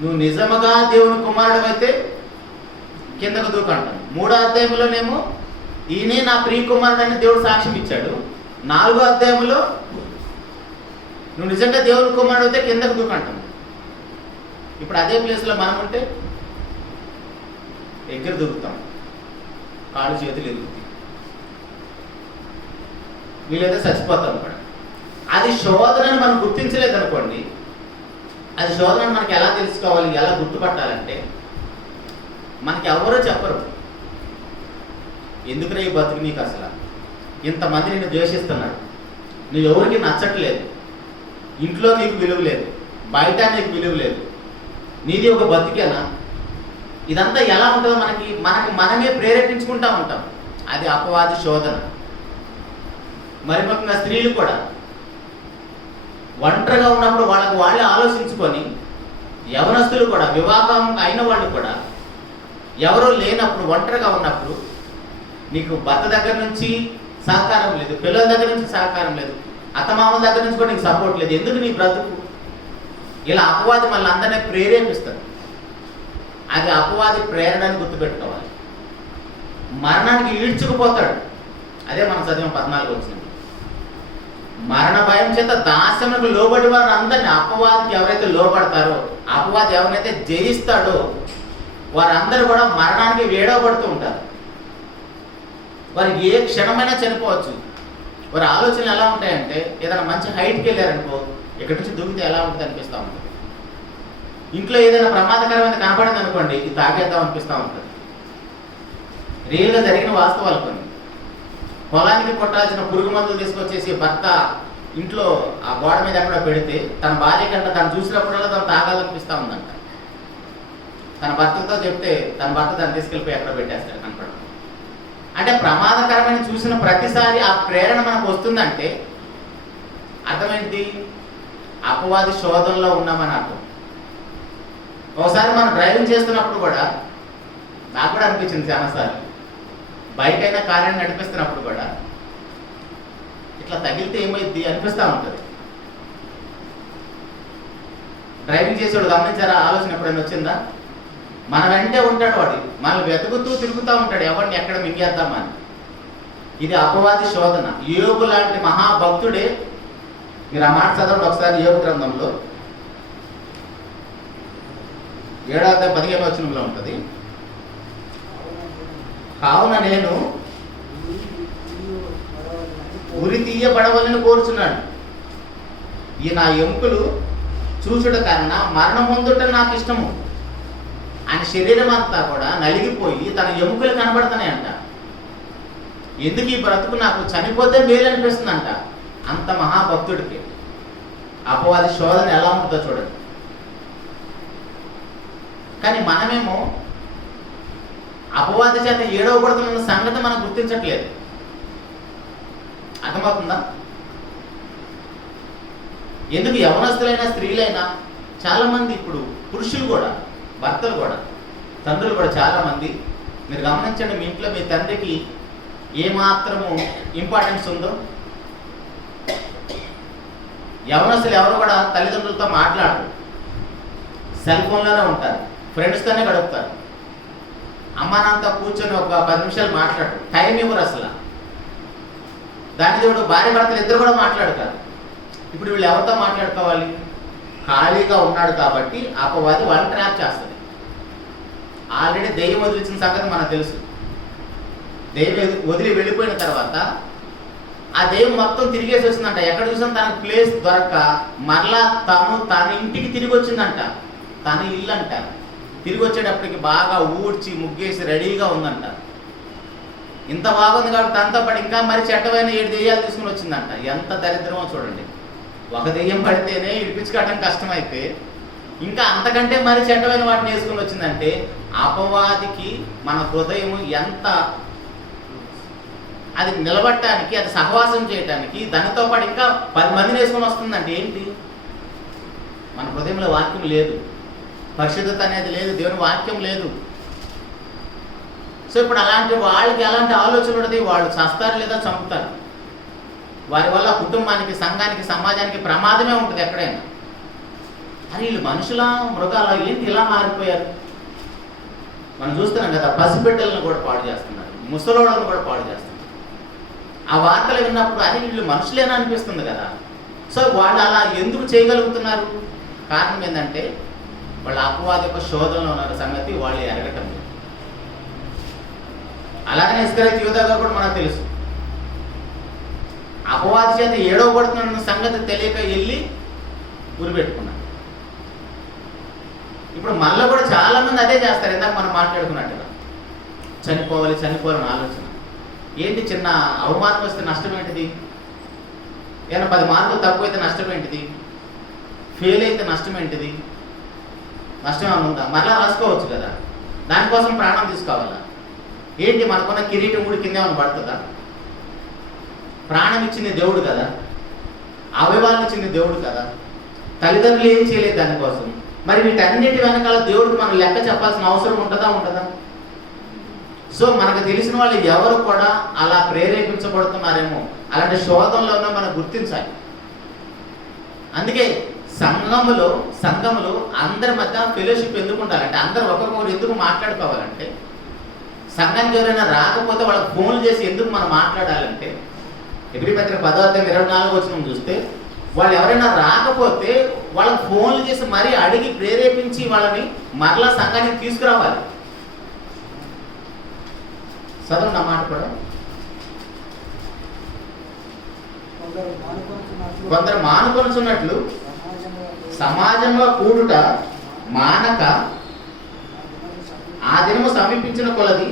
నువ్వు నిజముగా దేవుని కుమారుడు అయితే కిందకు దూకంటాను. 3వ అధ్యాయంలోనేమో ఈయనే నా ప్రియ కుమారుడని దేవుడు సాక్ష్యం ఇచ్చాడు. 4వ అధ్యాయంలో నువ్వు నిజంగా దేవుని కుమారుడు అయితే కిందకు దూకంటాను. ఇప్పుడు అదే ప్లేస్లో మనం ఉంటే ఎగ్గర దూకుతాం, కాళ్ళు చేతులు ఎదుగుతాయి, వీలైతే చచ్చిపోతాం కూడా. అది శోధనని మనం గుర్తించలేదు అనుకోండి. అది శోధనని మనకి ఎలా తెలుసుకోవాలి, ఎలా గుర్తుపట్టాలంటే, మనకి ఎవరో చెప్పరు, ఎందుకురా ఈ బతుకు నీకు, అసలు ఇంతమంది నిన్ను ద్వేషిస్తున్నాడు, నువ్వు ఎవరికి నచ్చట్లేదు, ఇంట్లో నీకు విలువ లేదు, బయట నీకు విలువ లేదు, నీది ఒక బతికేనా, ఇదంతా ఎలా ఉంటుందో మనమే ప్రేరేపించుకుంటూ ఉంటాం. అది అపవాది శోధన. మరి ముఖ్యంగా స్త్రీలు కూడా ఒంటరిగా ఉన్నప్పుడు వాళ్ళే ఆలోచించుకొని, యవనస్తులు కూడా, వివాహం అయిన వాళ్ళు కూడా ఎవరో లేనప్పుడు, ఒంటరిగా ఉన్నప్పుడు, నీకు భర్త దగ్గర నుంచి సహకారం లేదు, పిల్లల దగ్గర నుంచి సహకారం లేదు, అత్తమామల దగ్గర నుంచి కూడా నీకు సపోర్ట్ లేదు, ఎందుకు నీ బ్రతుకు? ఇలా అపవాది మళ్ళీ అందరినీ ప్రేరేపిస్తారు. అది అపవాది ప్రేరణని గుర్తుపెట్టుకోవాలి. మరణానికి ఈడ్చుకుపోతాడు. అదే మనం చదివిన 14 వచ్చింది. మరణ భయం చేత దాస్యములకు లోబడి వారిని అందరినీ, అపవాదికి ఎవరైతే లోబడతారో, అపవాది ఎవరైతే జయిస్తాడో వారందరూ కూడా మరణానికి వేడవబడుతూ ఉంటారు. వారికి ఏ క్షణమైనా చనిపోవచ్చు. వారి ఆలోచనలు ఎలా ఉంటాయంటే, ఏదైనా మంచి హైట్కి వెళ్ళారనుకో, ఇక్కడి నుంచి దూకితే ఎలా ఉంటుంది అనిపిస్తూ ఉంటుంది. ఇంట్లో ఏదైనా ప్రమాదకరమైన కనపడింది అనుకోండి, ఇది తాగేద్దాం అనిపిస్తూ ఉంటుంది. రియల్గా జరిగిన వాస్తవాలు కొన్ని. పొలానికి కొట్టాల్సిన పురుగు మందులు తీసుకొచ్చేసి భర్త ఇంట్లో ఆ గోడ మీద ఎక్కడ పెడితే, తన భార్య కంటే తను చూసినప్పుడల్లా తను తాగాలనిపిస్తూ ఉందంట. తన భర్తతో చెప్తే తన భర్త తను తీసుకెళ్ళిపోయి ఎక్కడ పెట్టేస్తాడు కనపడడం. అంటే ప్రమాదకరమైన చూసిన ప్రతిసారి ఆ ప్రేరణ మనకు వస్తుందంటే అర్థమేంటి? అపవాది శోధనలో ఉన్నామని అర్థం. ఒకసారి మనం డ్రైవింగ్ చేస్తున్నప్పుడు కూడా, నాకు కూడా అనిపించింది చాలాసార్లు, బైక్ అయినా కార్ అయినా నడిపిస్తున్నప్పుడు కూడా ఇట్లా తగిలితే ఏమైంది అనిపిస్తూ ఉంటుంది. డ్రైవింగ్ చేసేవాడు గమనించారా? ఆలోచన ఎప్పుడైనా వచ్చిందా? మన వెంటే ఉంటాడు వాడు, మనల్ని వెతుకుతూ తిరుగుతూ ఉంటాడు, ఎవరిని ఎక్కడ మింగేద్దామని. ఇది అపవాది శోధన. యోబు లాంటి మహాభక్తుడే, మీరు ఆ మాట చదవండి ఒకసారి యోబు గ్రంథంలో 7వ అధ్యాయం 15వ వచనంలో ఉంటుంది. కావున నేను ఉరి తీయబడవలని కోరుచున్నాడు. ఈ నా ఎముకలు చూచుట కన్నా మరణం పొందుట నాకు ఇష్టము. ఆయన శరీరం అంతా కూడా నలిగిపోయి తన ఎముకలు కనబడుతున్నాయంట. ఎందుకు ఈ బ్రతుకు, నాకు చనిపోతే మేలు అనిపిస్తుందంట. అంత మహాభక్తుడికి అపవాది శోధన ఎలా ఉంటుందో చూడండి. కానీ మనమేమో అపవాది చేత ఏడవబడుతున్న సంగతి మనం గుర్తించట్లేదు. అర్థమవుతుందా? ఎందుకు యవనస్తులైనా స్త్రీలైనా చాలామంది, ఇప్పుడు పురుషులు కూడా, భర్తలు కూడా, తండ్రులు కూడా చాలామంది, మీరు గమనించండి, మీ ఇంట్లో మీ తండ్రికి ఏమాత్రము ఇంపార్టెన్స్ ఉందో. యవనస్తులు ఎవరు కూడా తల్లిదండ్రులతో మాట్లాడరు, సెల్ ఫోన్లోనే ఉంటారు, ఫ్రెండ్స్తోనే గడుపుతారు. అమ్మ నాన్నతో కూర్చొని ఒక 10 నిమిషాలు మాట్లాడరు, టైం ఇవ్వరు అసలు. దాని దేవుడు భార్య భర్తలు ఇద్దరు కూడా మాట్లాడతారు. ఇప్పుడు వీళ్ళు ఎవరితో మాట్లాడుకోవాలి? ఖాళీగా ఉన్నాడు కాబట్టి అపవాది వాళ్ళని ట్రాప్ చేస్తుంది. ఆల్రెడీ దెయ్యం వదిలించిన సంగతి మనకు తెలుసు. దెయ్యం వదిలి వెళ్ళిపోయిన తర్వాత ఆ దెయ్యం మొత్తం తిరిగేసి వచ్చిందంట. ఎక్కడ చూసినా తనకు ప్లేస్ దొరక్క మరలా తన ఇంటికి తిరిగి వచ్చిందంట. తన ఇల్లు అంట. తిరిగి వచ్చేటప్పటికి బాగా ఊడ్చి ముగ్గేసి రెడీగా ఉందంట. ఇంత బాగుంది కాబట్టి తనతో పాటు ఇంకా మరి చెడ్డమైన 7 దెయ్యాలు తీసుకుని వచ్చిందంట. ఎంత దరిద్రమో చూడండి. ఒక దెయ్యం పడితేనే ఇడిపించుకోవడం కష్టమైతే ఇంకా అంతకంటే మరి చెడ్డమైన వాటిని వేసుకుని వచ్చిందంటే అపవాదికి మన హృదయము ఎంత అది నిలబడటానికి, అది సహవాసం చేయటానికి దానితో పాటు ఇంకా 10 మందిని వేసుకొని వస్తుందంటే ఏంటి? మన హృదయంలో వాక్యం లేదు, పరిశుద్ధత అనేది లేదు, దేవుని వాక్యం లేదు. సో ఇప్పుడు అలాంటి వాళ్ళకి ఎలాంటి ఆలోచన ఉంటుంది? వాళ్ళు చస్తారు లేదా చంపుతారు. వారి వల్ల కుటుంబానికి, సంఘానికి, సమాజానికి ప్రమాదమే ఉంటుంది ఎక్కడైనా. అని వీళ్ళు మనుషుల, మృగాల, ఏంటి ఇలా మారిపోయారు? మనం చూస్తున్నాం కదా, పసిబిడ్డలను కూడా పాడు చేస్తున్నారు, ముసలోళ్ళను కూడా పాడు చేస్తున్నారు. ఆ వార్తలు విన్నప్పుడు అని వీళ్ళు మనుషులేనా అనిపిస్తుంది కదా. సో వాళ్ళు అలా ఎందుకు చేయగలుగుతున్నారు? కారణం ఏంటంటే వాళ్ళ అపవాది యొక్క శోధనలో ఉన్న సంగతి వాళ్ళు ఎరగటం లేదు. అలాగనే ఇస్కరియోతు యూదా కూడా మనకు తెలుసు. అపవాది చేత ఏడవబడుతున్న సంగతి తెలియక వెళ్ళి ఉరిపెట్టుకున్నాడు. ఇప్పుడు మనలో కూడా చాలా మంది అదే చేస్తారు. ఇందాక మనం మాట్లాడుకున్నట్టుగా చనిపోవాలని ఆలోచన. ఏంటి? చిన్న అవమానం వస్తే నష్టం ఏంటిది? ఏమైనా 10 మార్కులు తక్కువైతే నష్టం ఏంటిది? ఫెయిల్ అయితే నష్టం ఏంటిది? నష్టం ఏమైనా ఉందా? మరలా రాసుకోవచ్చు కదా. దానికోసం ప్రాణం తీసుకోవాలా? ఏంటి? మనకున్న కిరీటం కూడా కింద ఏమైనా పడుతుందా? ప్రాణం ఇచ్చింది దేవుడు కదా, అవయవాలను ఇచ్చింది దేవుడు కదా, తల్లిదండ్రులు ఏం చేయలేదు దానికోసం. మరి వీటన్నిటి వెనకాల దేవుడికి మనం లెక్క చెప్పాల్సిన అవసరం ఉంటుందా? సో మనకు తెలిసిన వాళ్ళు ఎవరు కూడా అలా ప్రేరేపించబడుతున్నారేమో, అలాంటి శోధనలో మనం గుర్తించాలి. అందుకే సంఘములో అందరి మధ్య ఫెలోషిప్ ఎందుకు ఉండాలంటే, అందరూ ఒకరికొకరు ఎందుకు మాట్లాడుకోవాలంటే, సంఘానికి ఎవరైనా రాకపోతే వాళ్ళకి ఫోన్లు చేసి ఎందుకు మనం మాట్లాడాలంటే, ఎబ్రీ పత్రిక 10:24 చూస్తే వాళ్ళు ఎవరైనా రాకపోతే వాళ్ళకి ఫోన్లు చేసి మరీ అడిగి ప్రేరేపించి వాళ్ళని మరలా సంఘానికి తీసుకురావాలి. చదువు నా మాట కూడా. కొందరు మానుకొనుచున్నట్లు సమాజంలో కూడుట మానక ఆ దినము సమీపించిన కొలది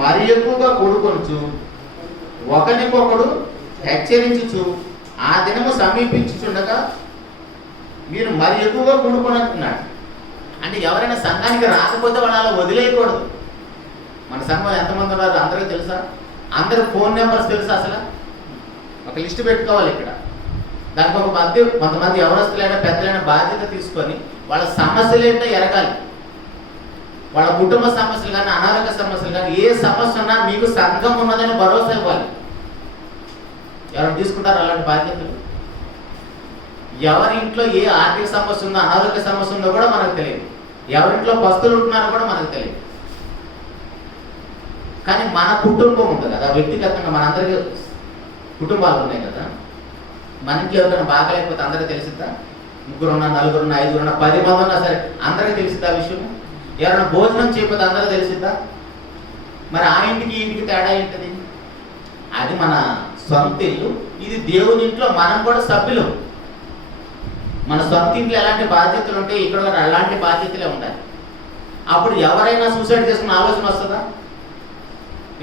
మరి ఎక్కువగా కూడుకొనుచు ఒకరికొకడు హెచ్చరించుచు ఆ దినము సమీపించుచుండగా మీరు మరి ఎక్కువగా కూడుకొనంటున్నాడు. అంటే ఎవరైనా సంఘానికి రాకపోతే వాళ్ళు అలా వదిలేయకూడదు. మన సంఘంలో ఎంతమంది ఉన్నారు అందరికీ తెలుసా? అందరూ ఫోన్ నెంబర్స్ తెలుసా? అసలు ఒక లిస్ట్ పెట్టుకోవాలి ఇక్కడ. దానికి కొంతమంది యవనస్తులైనా పెద్దలైన బాధ్యత తీసుకొని వాళ్ళ సమస్యలు ఏంటో ఎరగాలి. వాళ్ళ కుటుంబ సమస్యలు కానీ, అనారోగ్య సమస్యలు కానీ, ఏ సమస్య ఉన్నా మీకు సంఘం ఉన్నదని భరోసా ఇవ్వాలి. ఎవరు తీసుకుంటారు అలాంటి బాధ్యతలు? ఎవరింట్లో ఏ ఆర్థిక సమస్య ఉందో, అనారోగ్య సమస్య ఉందో కూడా మనకు తెలియదు. ఎవరింట్లో పస్తులు ఉంటున్నారో కూడా మనకు తెలియదు. కానీ మన కుటుంబం ఉంది కదా, వ్యక్తిగతంగా మనందరికీ కుటుంబాలు ఉన్నాయి కదా. మనకి ఎవరైనా బాగాలేకపోతే అందరికీ తెలిసిద్దా? 3 ఉన్నా, 4 ఉన్నా, 5 ఉన్నా, 10 మంది ఉన్నా సరే అందరికీ తెలిసిద్దా ఆ విషయం? ఎవరైనా భోజనం చేయకపోతే అందరికీ తెలిసిద్దా? మరి ఆ ఇంటికి ఈ ఇంటికి తేడా ఏంటిది? అది మన సొంత ఇల్లు, ఇది దేవుని ఇంట్లో మనం కూడా సభ్యులు. మన సొంత ఇంట్లో ఎలాంటి బాధ్యతలు ఉంటాయి, ఇక్కడ కూడా అలాంటి బాధ్యతలే ఉండాలి. అప్పుడు ఎవరైనా సూసైడ్ చేసుకున్న ఆలోచన వస్తుందా?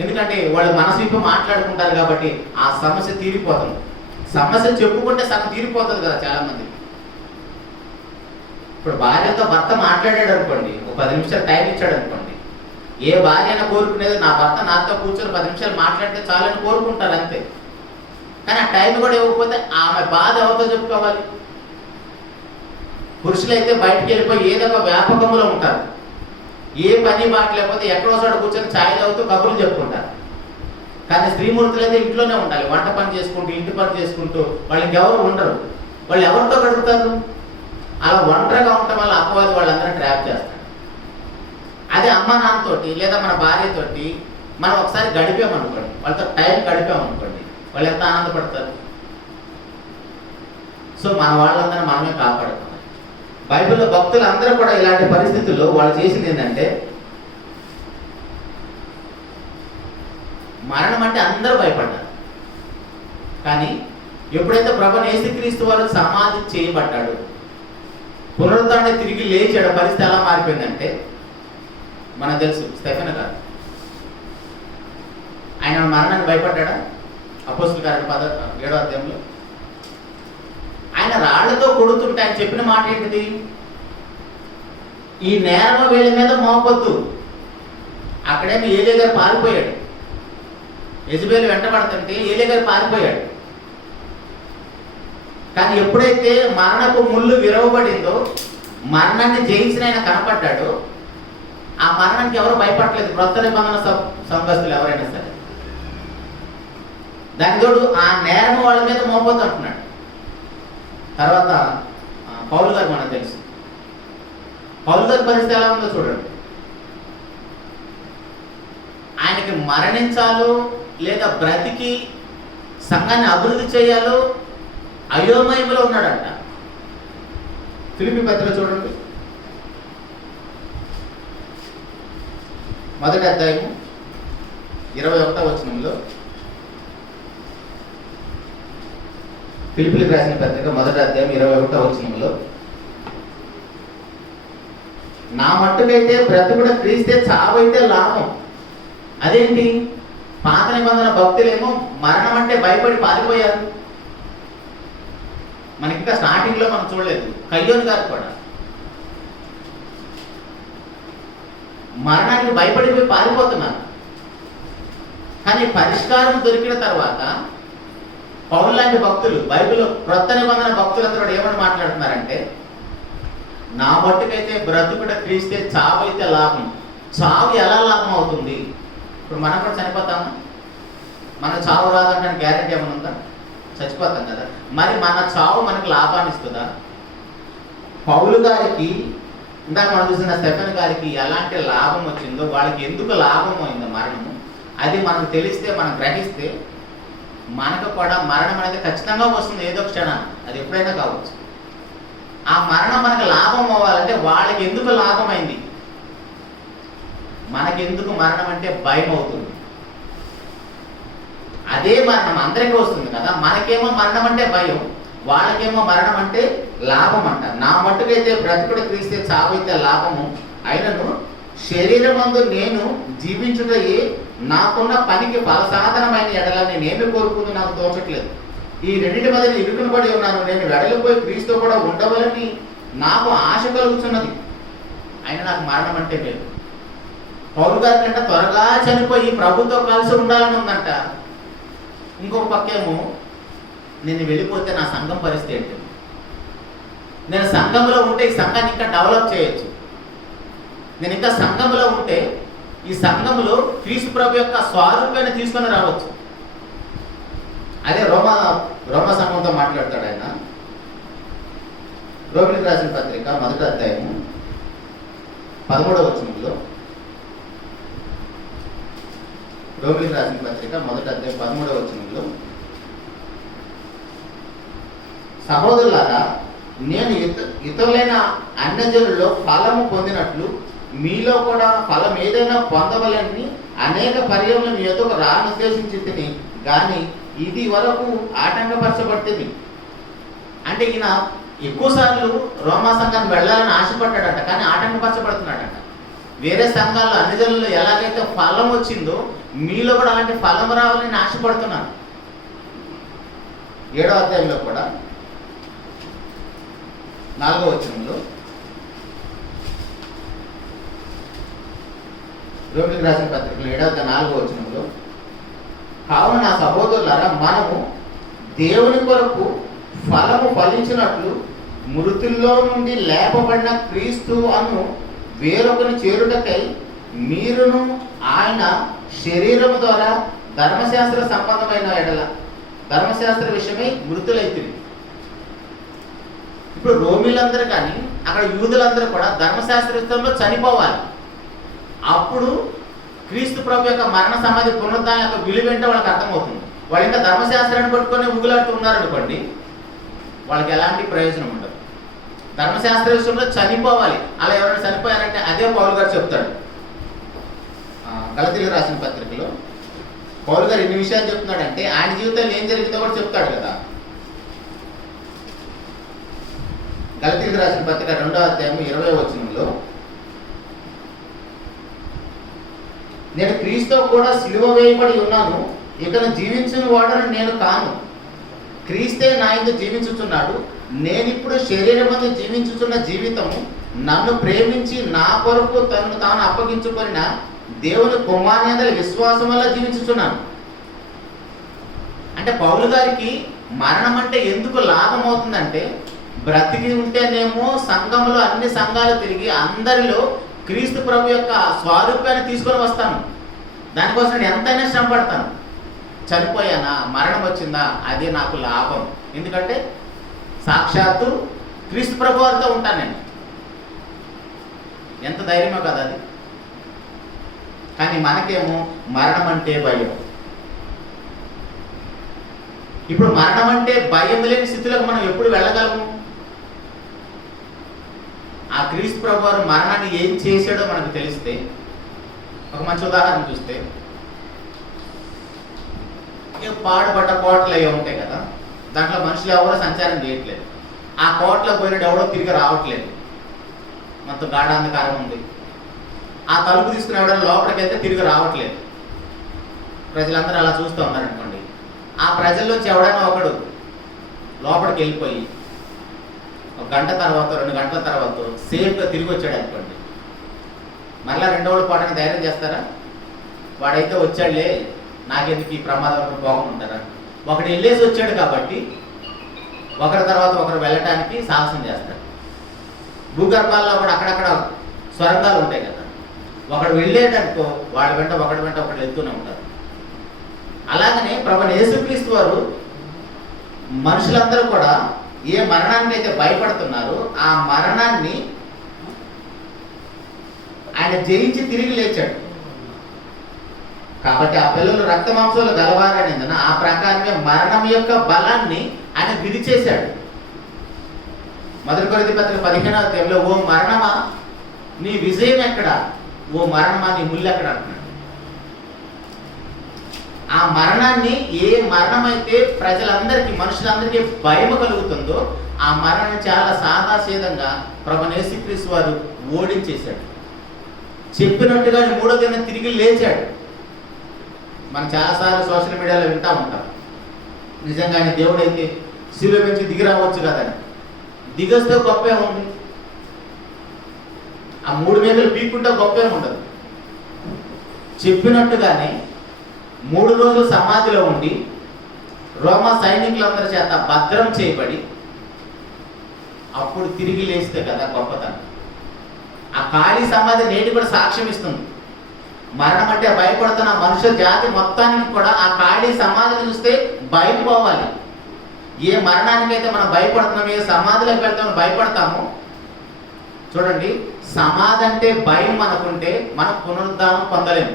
ఎందుకంటే వాళ్ళు మనసు విప్పి మాట్లాడుకుంటారు కాబట్టి ఆ సమస్య తీరిపోతుంది. సమస్య చెప్పుకుంటే సగం తీరిపోతుంది కదా చాలా మంది. ఇప్పుడు భార్యతో భర్త మాట్లాడాడు అనుకోండి, ఒక 10 నిమిషాలు టైం ఇచ్చాడు అనుకోండి, ఏ భార్య అయినా కోరుకునేది నా భర్త నాతో కూర్చొని 10 నిమిషాలు మాట్లాడితే చాలని కోరుకుంటారు అంతే. కానీ ఆ టైం కూడా ఇవ్వకపోతే ఆమె బాధ ఎవరితో చెప్పుకోవాలి? పురుషులైతే బయటికి వెళ్ళిపోయి ఏదో ఒక వ్యాపకంలో ఉంటారు, ఏ పని బాట లేకపోతే ఎక్కడో చోట కూర్చొని ఛాయ్ తాగుతూ కబుర్లు చెప్పుకుంటారు. కానీ స్త్రీమూర్తులు అయితే ఇంట్లోనే ఉండాలి, వంట పని చేసుకుంటూ ఇంటి పని చేసుకుంటూ. వాళ్ళకి ఎవరు ఉండరు, వాళ్ళు ఎవరితో గడుపుతారు? అలా ఒంటరిగా ఉండటం వల్ల అపవాది వాళ్ళందరూ ట్రాప్ చేస్తారు. అదే అమ్మ నాన్నతోటి లేదా మన భార్యతోటి మనం ఒకసారి గడిపామనుకోండి, వాళ్ళతో టైం గడిపామనుకోండి, వాళ్ళు ఎంత ఆనందపడతారు. సో మన వాళ్ళందరూ మనమే కాపాడుకోవాలి. బైబిల్లో భక్తులు అందరూ కూడా ఇలాంటి పరిస్థితుల్లో వాళ్ళు చేసింది ఏంటంటే, మరణం అంటే అందరూ భయపడ్డారు. కానీ ఎప్పుడైతే ప్రభువైన యేసుక్రీస్తు వారు సమాధి చేయబడ్డాడు, పునరుద్ధరణ తిరిగి లేచాడు, పరిస్థితి ఎలా మారిపోయిందంటే మనకు తెలుసు. స్టెఫెన్ గారు ఆయన మరణాన్ని భయపడ్డాడా? అపోస్తలుల కార్యాలు 7వ అధ్యాయంలో ఆయన రాళ్లతో కొడుతుంటే ఆయన చెప్పిన మాట ఏంటిది? ఈ నేరమ వీళ్ళ మీద మోపొద్దు. అక్కడేమో ఏలే గారు పారిపోయాడు, యెజబెలు వెంటబడుతుంటే ఏలే గారు పారిపోయాడు. కానీ ఎప్పుడైతే మరణపు ముళ్ళు విరవబడిందో, మరణాన్ని జయించిన ఆయన కనపడ్డాడు, ఆ మరణానికి ఎవరు భయపడలేదు. క్రొత్త నిబంధన సంఘస్థులు ఎవరైనా సరే. దాని తోడు ఆ నేరం వాళ్ళ మీద మోపొద్దు అంటున్నాడు. తర్వాత పౌలు గారు మనకు తెలుసు. పౌలు గారి పరిస్థితి ఎలా ఉందో చూడండి. ఆయనకి మరణించాలో లేదా బ్రతికి సంఘాన్ని అభివృద్ధి చేయాలో అయోమయంలో ఉన్నాడంట. ఫిలిప్పీ పత్రిక చూడండి, 1వ అధ్యాయము 21వ వచనంలో. ఫిలిప్పీలకు రాసిన పత్రిక 1వ అధ్యాయం 21వ వచనంలో, నా మట్టుకైతే బ్రతుకుడు క్రీస్తే, చావైతే లాభం. అదేంటి? పాత నిబంధన భక్తులేమో మరణం అంటే భయపడి పారిపోయారు. మనకి ఇంకా స్టార్టింగ్లో మనం చూడలేదు. కయ్యోను గారు కూడా మరణానికి భయపడిపోయి పారిపోతున్నారు. కానీ పరిష్కారం దొరికిన తర్వాత పౌలు లాంటి భక్తులు, బైబిల్ క్రొత్త నిబంధన భక్తులందరూ ఏమని మాట్లాడుతున్నారంటే, నా మట్టుకైతే బ్రతుకుడ క్రీస్తే, చావైతే లాభం. చావు ఎలా లాభం అవుతుంది? ఇప్పుడు మనం కూడా చనిపోతామా? మన చావు రాదంటే గ్యారెంటీ ఏమైనా ఉందా? చచ్చిపోతాం కదా. మరి మన చావు మనకు లాభాన్ని ఇస్తుందా? పౌలు గారికి, ఇందాక మనం చూసిన స్టెఫెన్ గారికి ఎలాంటి లాభం వచ్చిందో, వాళ్ళకి ఎందుకు లాభం అయిందో మరణము, అది మనకు తెలిస్తే, మనం గ్రహిస్తే, మనకు కూడా మరణం అనేది ఖచ్చితంగా వస్తుంది ఏదో క్షణం. అది ఎప్పుడైనా కావచ్చు. ఆ మరణం మనకు లాభం అవ్వాలంటే వాళ్ళకి ఎందుకు లాభం అయింది? మనకెందుకు మరణం అంటే భయం అవుతుంది. అదే మరణం అందరికీ వస్తుంది కదా. మనకేమో మరణం అంటే భయం, వాళ్ళకేమో మరణం అంటే లాభం అంట. నా మట్టుకైతే బ్రతుకుడు క్రీస్తే, చావైతే లాభము. అయినను శరీరమందు నేను జీవించుటయే నాకున్న పనికి ఫలసాధనమైన ఎడల నేనేమి కోరుకుంది నాకు తోచట్లేదు. ఈ రెండింటి మధ్య ఇరుకును పడి ఉన్నాను. నేను వెడలిపోయి క్రీస్తు కూడా ఉండవలని నాకు ఆశ కలుగుతున్నది. అయినా నాకు మరణం అంటే లేదు. పౌలు గారి కంటే త్వరగా చనిపోయి ప్రభుతో కలిసి ఉండాలని ఉందంట. ఇంకొక పక్కేమో, నేను వెళ్ళిపోతే నా సంఘం పరిస్థితి ఏంటి? నేను సంఘంలో ఉంటే ఈ సంఘాన్ని ఇంకా డెవలప్ చేయొచ్చు. నేను ఇంకా సంఘంలో ఉంటే ఈ సంఘంలో క్రీస్తు ప్రభు యొక్క స్వరూపాన్ని తీసుకొని రావచ్చు. అదే రోమా సంఘంతో మాట్లాడతాడు ఆయన. రోమిలకు రాసిన పత్రిక 1వ అధ్యాయము 13వ వచనంలో. రోమిలకు రాసిన పత్రిక 1వ అధ్యాయం 13వ వచనంలో, సహోదరులారా, నేను ఇతరులైన అన్యజనుల్లో ఫలము పొందినట్లు మీలో కూడా ఫలం ఏదైనా పొందవలని అనేక పర్యాలను మీ ఎదుగు రానుద్దేశించి తిని, కానీ ఇది వరకు ఆటంకపరచబడుతుంది. అంటే ఈయన ఎక్కువసార్లు రోమా సంఘానికి వెళ్ళాలని ఆశపడ్డాడట, కానీ ఆటంకపరచబడుతున్నాడట. వేరే సంఘాల్లో అన్ని జనుల్లో ఎలాగైతే ఫలం వచ్చిందో మీలో కూడా అలాంటి ఫలం రావాలని ఆశపడుతున్నాను. 7వ అధ్యాయంలో కూడా 4వ వచనంలో, రోమిలకు రాసిన పత్రికలో 7వ అధ్యాయం 4వ వచనంలో, కావున నా సహోదరులారా, మనము దేవుని కొరకు ఫలము ఫలించినట్లు మృతుల్లో నుండి లేపబడిన క్రీస్తు అను వేరొకరిని చేరుటకై మీరును ఆయన శరీరము ద్వారా ధర్మశాస్త్ర సంబంధమైన ఎడల ధర్మశాస్త్ర విషయమై మృతులైతిరి. ఇప్పుడు రోమిలందరూ కానీ అక్కడ యూదులందరూ కూడా ధర్మశాస్త్ర విషయంలో చనిపోవాలి. అప్పుడు క్రీస్తు ప్రభు యొక్క మరణ సమాధి పునరుద్ధానం యొక్క విలువ ఏంటో వాళ్ళకి అర్థమవుతుంది. వాళ్ళు ఇంకా ధర్మశాస్త్రాన్ని పట్టుకొని ఊగులాడుతూ ఉన్నారనుకోండి, వాళ్ళకి ఎలాంటి ప్రయోజనం ఉండదు. ధర్మశాస్త్ర విషయంలో చనిపోవాలి. అలా ఎవరైనా చనిపోయారంటే అదే పౌలు గారు చెప్తాడు. గలతీయులకు రాసిన పత్రికలో పౌలు గారు ఎన్ని విషయాలు చెప్తున్నాడంటే ఆయన జీవితంలో ఏం జరిగిందో కూడా చెప్తాడు కదా. గలతీయులకు రాసిన పత్రిక 2వ అధ్యాయం 20వ వచనంలో, నేను క్రీస్తుతో కూడా సిలువ వేయబడి ఉన్నాను, ఇకను జీవించిన వాడను నేను కాను, క్రీస్తే నా యందు జీవించుచున్నాడు, నేనిప్పుడు శరీరమందు జీవించుచున్న జీవితము నన్ను ప్రేమించి నా కొరకు తనను తాను అప్పగించుకొనిన దేవుని కుమారుని విశ్వాసం వల్ల జీవించుచున్నాను. అంటే పౌలు గారికి మరణం అంటే ఎందుకు లాభం అవుతుందంటే, బ్రతికి ఉంటేనేమో సంఘంలో అన్ని సంఘాలు తిరిగి అందరిలో క్రీస్తు ప్రభు యొక్క స్వరూపాన్ని తీసుకొని వస్తాను, దానికోసం నేను ఎంతైనా శ్రమ పడతాను. చనిపోయానా, మరణం వచ్చిందా, అది నాకు లాభం. ఎందుకంటే సాక్షాత్తు క్రీస్తు ప్రభు వారితో ఉంటాను నేను. ఎంత ధైర్యమో కదా అది. కానీ మనకేమో మరణం అంటే భయం. ఇప్పుడు మరణం అంటే భయం లేని స్థితిలోకి మనం ఎప్పుడు వెళ్ళగలము? ఆ క్రీస్తు ప్రభు వారు మరణాన్ని ఏం చేశాడో మనకు తెలిస్తే, ఒక మంచి ఉదాహరణ చూస్తే, పాడుపడ్డ కోటలు అవి ఉంటాయి కదా, దాంట్లో మనుషులు ఎవరో సంచారం చేయట్లేదు. ఆ కోటలో పోయినట్టు ఎవడో తిరిగి రావట్లేదు, మొత్తం గాఢాంధకారం ఉంది. ఆ తలుపు తీసుకుని ఎవడైనా లోపలికి వెళ్తే తిరిగి రావట్లేదు. ప్రజలందరూ అలా చూస్తూ ఉన్నారనుకోండి. ఆ ప్రజల్లోంచి ఎవడైనా ఒకడు లోపలికి వెళ్ళిపోయి 1 గంట తర్వాత 2 గంటల తర్వాత సేఫ్గా తిరిగి వచ్చాడు అనుకోండి, మళ్ళీ 2వ రోజు పాటని ధైర్యం చేస్తారా? వాడైతే వచ్చాడులే, నాకెందుకు ఈ ప్రమాదం పోకుండా. ఒకడు వెళ్ళేసి వచ్చాడు కాబట్టి ఒకరి తర్వాత ఒకరు వెళ్ళటానికి సాహసం చేస్తాడు. భూగర్భాల్లో కూడా అక్కడక్కడ స్వర్గాలు ఉంటాయి కదా, ఒకడు వెళ్ళేటనుకో వాడి వెంట ఒకటి వెళ్తూనే ఉంటారు. అలాగనే ప్రభువైన యేసుక్రీస్తు వారు మనుషులందరూ కూడా ఏ మరణానికి అయితే భయపడుతున్నారో ఆ మరణాన్ని ఆయన జయించి తిరిగి లేచాడు. కాబట్టి ఆ పిల్లలు రక్త మాంసాలు గలవారనేందున ఆ ప్రకారమే మరణం యొక్క బలాన్ని ఆయన విడిచేశాడు. 1 కొరింథీ పత్రిక 15వ అధ్యాయంలో, ఓ మరణమా నీ విజయం ఎక్కడ, ఓ మరణమా నీ ముళ్ళు ఎక్కడ అంటున్నాడు. ఆ మరణాన్ని, ఏ మరణం అయితే ప్రజలందరికీ మనుషులందరికీ భయం కలుగుతుందో ఆ మరణాన్ని చాలా సాదాసీదంగా ప్రభువైన యేసుక్రీస్తు వారు ఓడించేశాడు. చెప్పినట్టుగా 3వ దినం తిరిగి లేచాడు. మనం చాలాసార్లు సోషల్ మీడియాలో వింటూ ఉంటాం, నిజంగానే దేవుడైతే శిలువ నుంచి దిగి రావచ్చు కదని. దిగొస్తే గొప్పే ఉంది, ఆ 3 మేకలు పీక్కుంటే గొప్పే ఉండదు. చెప్పినట్టుగానే 3 రోజులు సమాధిలో ఉండి రోమా సైనికులందరి చేత భద్రం చేయబడి అప్పుడు తిరిగి లేస్తే కదా గొప్పతనం. ఆ ఖాళీ సమాధి నేటి కూడా సాక్ష్యం ఇస్తుంది. మరణం అంటే భయపడుతున్న మనుష్య జాతి మొత్తానికి కూడా ఆ ఖాళీ సమాధిని చూస్తే భయపోవాలి. ఏ మరణానికైతే మనం భయపడుతున్నాం, ఏ సమాధిలోకి వెళ్తామో భయపడతాము. చూడండి, సమాధి అంటే భయం అనుకుంటే మనం పునరుద్ధానం పొందలేము.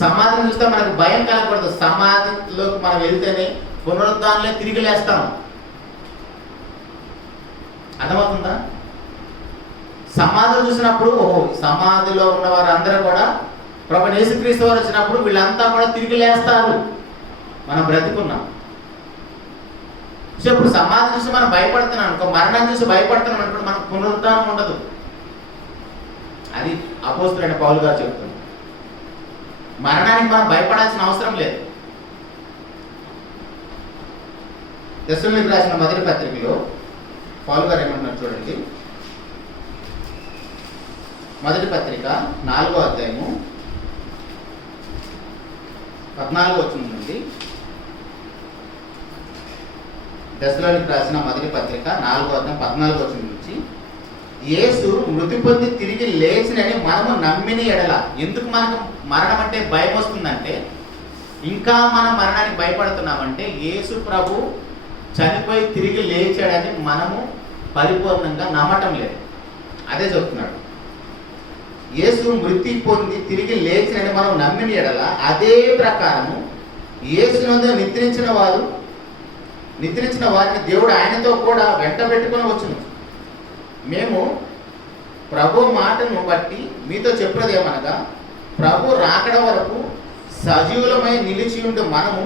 సమాధిని చూస్తే మనకు భయం కలగకూడదు. సమాధిలోకి మనం వెళ్తేనే పునరుద్ధానంలో తిరిగి లేస్తాం. అర్థమవుతుందా? సమాధులు చూసినప్పుడు ఓహో, సమాధిలో ఉన్న వారందరూ కూడా ప్రభువైన యేసుక్రీస్తు వారు వచ్చినప్పుడు వీళ్ళంతా కూడా తిరిగి లేస్తారు, మనం బ్రతికున్నాం. సో ఇప్పుడు సమాధి చూసి మనం భయపడుతున్నాం అనుకో, మరణాన్ని చూసి భయపడుతున్నాం అనుకో, మనకు పునరుద్ధానం ఉండదు. అది అపోస్తలుడైన పౌలు గారు చెప్తున్నారు. మరణానికి మనం భయపడాల్సిన అవసరం లేదు. దశలోనికి రాసిన మొదటి పత్రికలో పౌలు గారు ఏమంటున్నారు చూడండి. మొదటి పత్రిక 4వ అధ్యాయము 14వ వచనం నుండి. దశలోనికి రాసిన మొదటి పత్రిక 4వ అధ్యాయం 14వ వచనం నుంచి, యేసు మృతి పొంది తిరిగి లేచినని మనము నమ్మిన ఎడల. ఎందుకు మనకు మరణం అంటే భయం వస్తుందంటే, ఇంకా మనం మరణానికి భయపడుతున్నామంటే యేసు ప్రభు చనిపోయి తిరిగి లేచాడని మనము పరిపూర్ణంగా నమ్మటం లేదు. అదే చెప్తున్నాడు. యేసు మృతి పొంది తిరిగి లేచినని మనం నమ్మిన ఎడల అదే ప్రకారము యేసునందు నిద్రించిన వారిని దేవుడు ఆయనతో కూడా వెంట పెట్టుకొని వచ్చును. మేము ప్రభు మాటను బట్టి మీతో చెప్పినదేమనగా, ప్రభు రాకడ వరకు సజీవులమై నిలిచి ఉండి మనము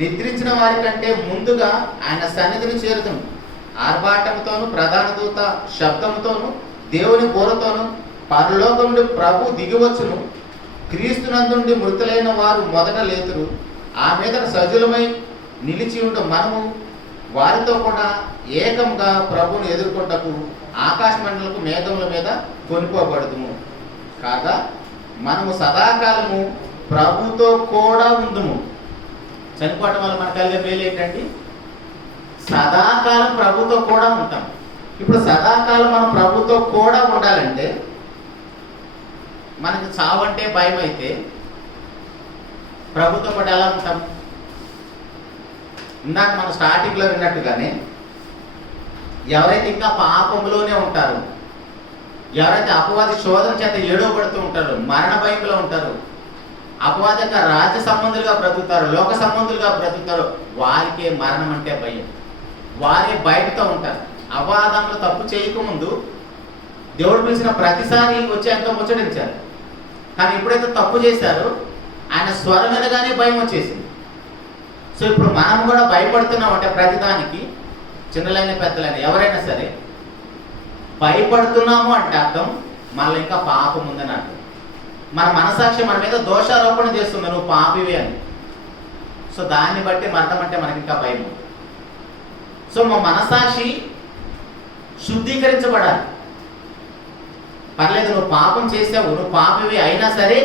నిద్రించిన వారి కంటే ముందుగా ఆయన సన్నిధిని చేరుతాము. ఆర్భాటముతోను ప్రధాన దూత శబ్దముతోను దేవుని బోరతోను పరలోకం నుండి ప్రభు దిగివచ్చును. క్రీస్తునందుండి మృతులైన వారు మొదట లేతురు. ఆ మీద సజీవులమై నిలిచి ఉండి మనము వారితో కూడా ఏకంగా ప్రభువును ఎదుర్కొంటకు ఆకాశ మండలకు మేఘముల మీద కొనిపోబడుదుము. కాగా మనము సదాకాలము ప్రభుతో కూడా ఉందుము. చనిపోవటం వల్ల మనకు కలిగే మేలు ఏంటండి? సదాకాలం ప్రభుతో కూడా ఉంటాం. ఇప్పుడు సదాకాలం మనం ప్రభుతో కూడా ఉండాలంటే మనకి చావంటే భయం అయితే ప్రభుతో పాటు ఎలా ఉంటాం? ఇందాక మనం స్టార్టింగ్లో విన్నట్టుగానే ఎవరైతే ఇంకా పాపంలోనే ఉంటారో, ఎవరైతే అపవాది శోధన చేత ఏడవబడుతూ ఉంటారో, మరణ భయంలో ఉంటారో, అపవాది యొక్క రాజ్య సంబంధులుగా బ్రతుకుతారు, లోక సంబంధులుగా బ్రతుకుతారు, వారికే మరణం అంటే భయం. వారే భయంతో ఉంటారు. అపవాదంలో తప్పు చేయకముందు దేవుడు పిలిచిన ప్రతిసారి వచ్చి ఎంతో ముచ్చటించారు. కానీ ఎప్పుడైతే తప్పు చేశారో ఆయన స్వరం వినగానే భయం వచ్చేసింది. సో ఇప్పుడు మనం కూడా భయపడుతున్నాం అంటే ప్రతిదానికి, చిన్నలైన పెద్దలైన ఎవరైనా సరే భయపడుతున్నాము అంటే అర్థం మనలో ఇంకా పాపం ఉందని అర్థం. మన మనసాక్షి మన మీద దోషారోపణ చేస్తుంది, నువ్వు పాపివి అని. సో దాన్ని బట్టి మరణం అంటే మనకి ఇంకా భయం. సో మా మనసాక్షి శుద్ధీకరించబడాలి. పర్లేదు, నువ్వు పాపం చేసావు, నువ్వు పాపివి అయినా సరే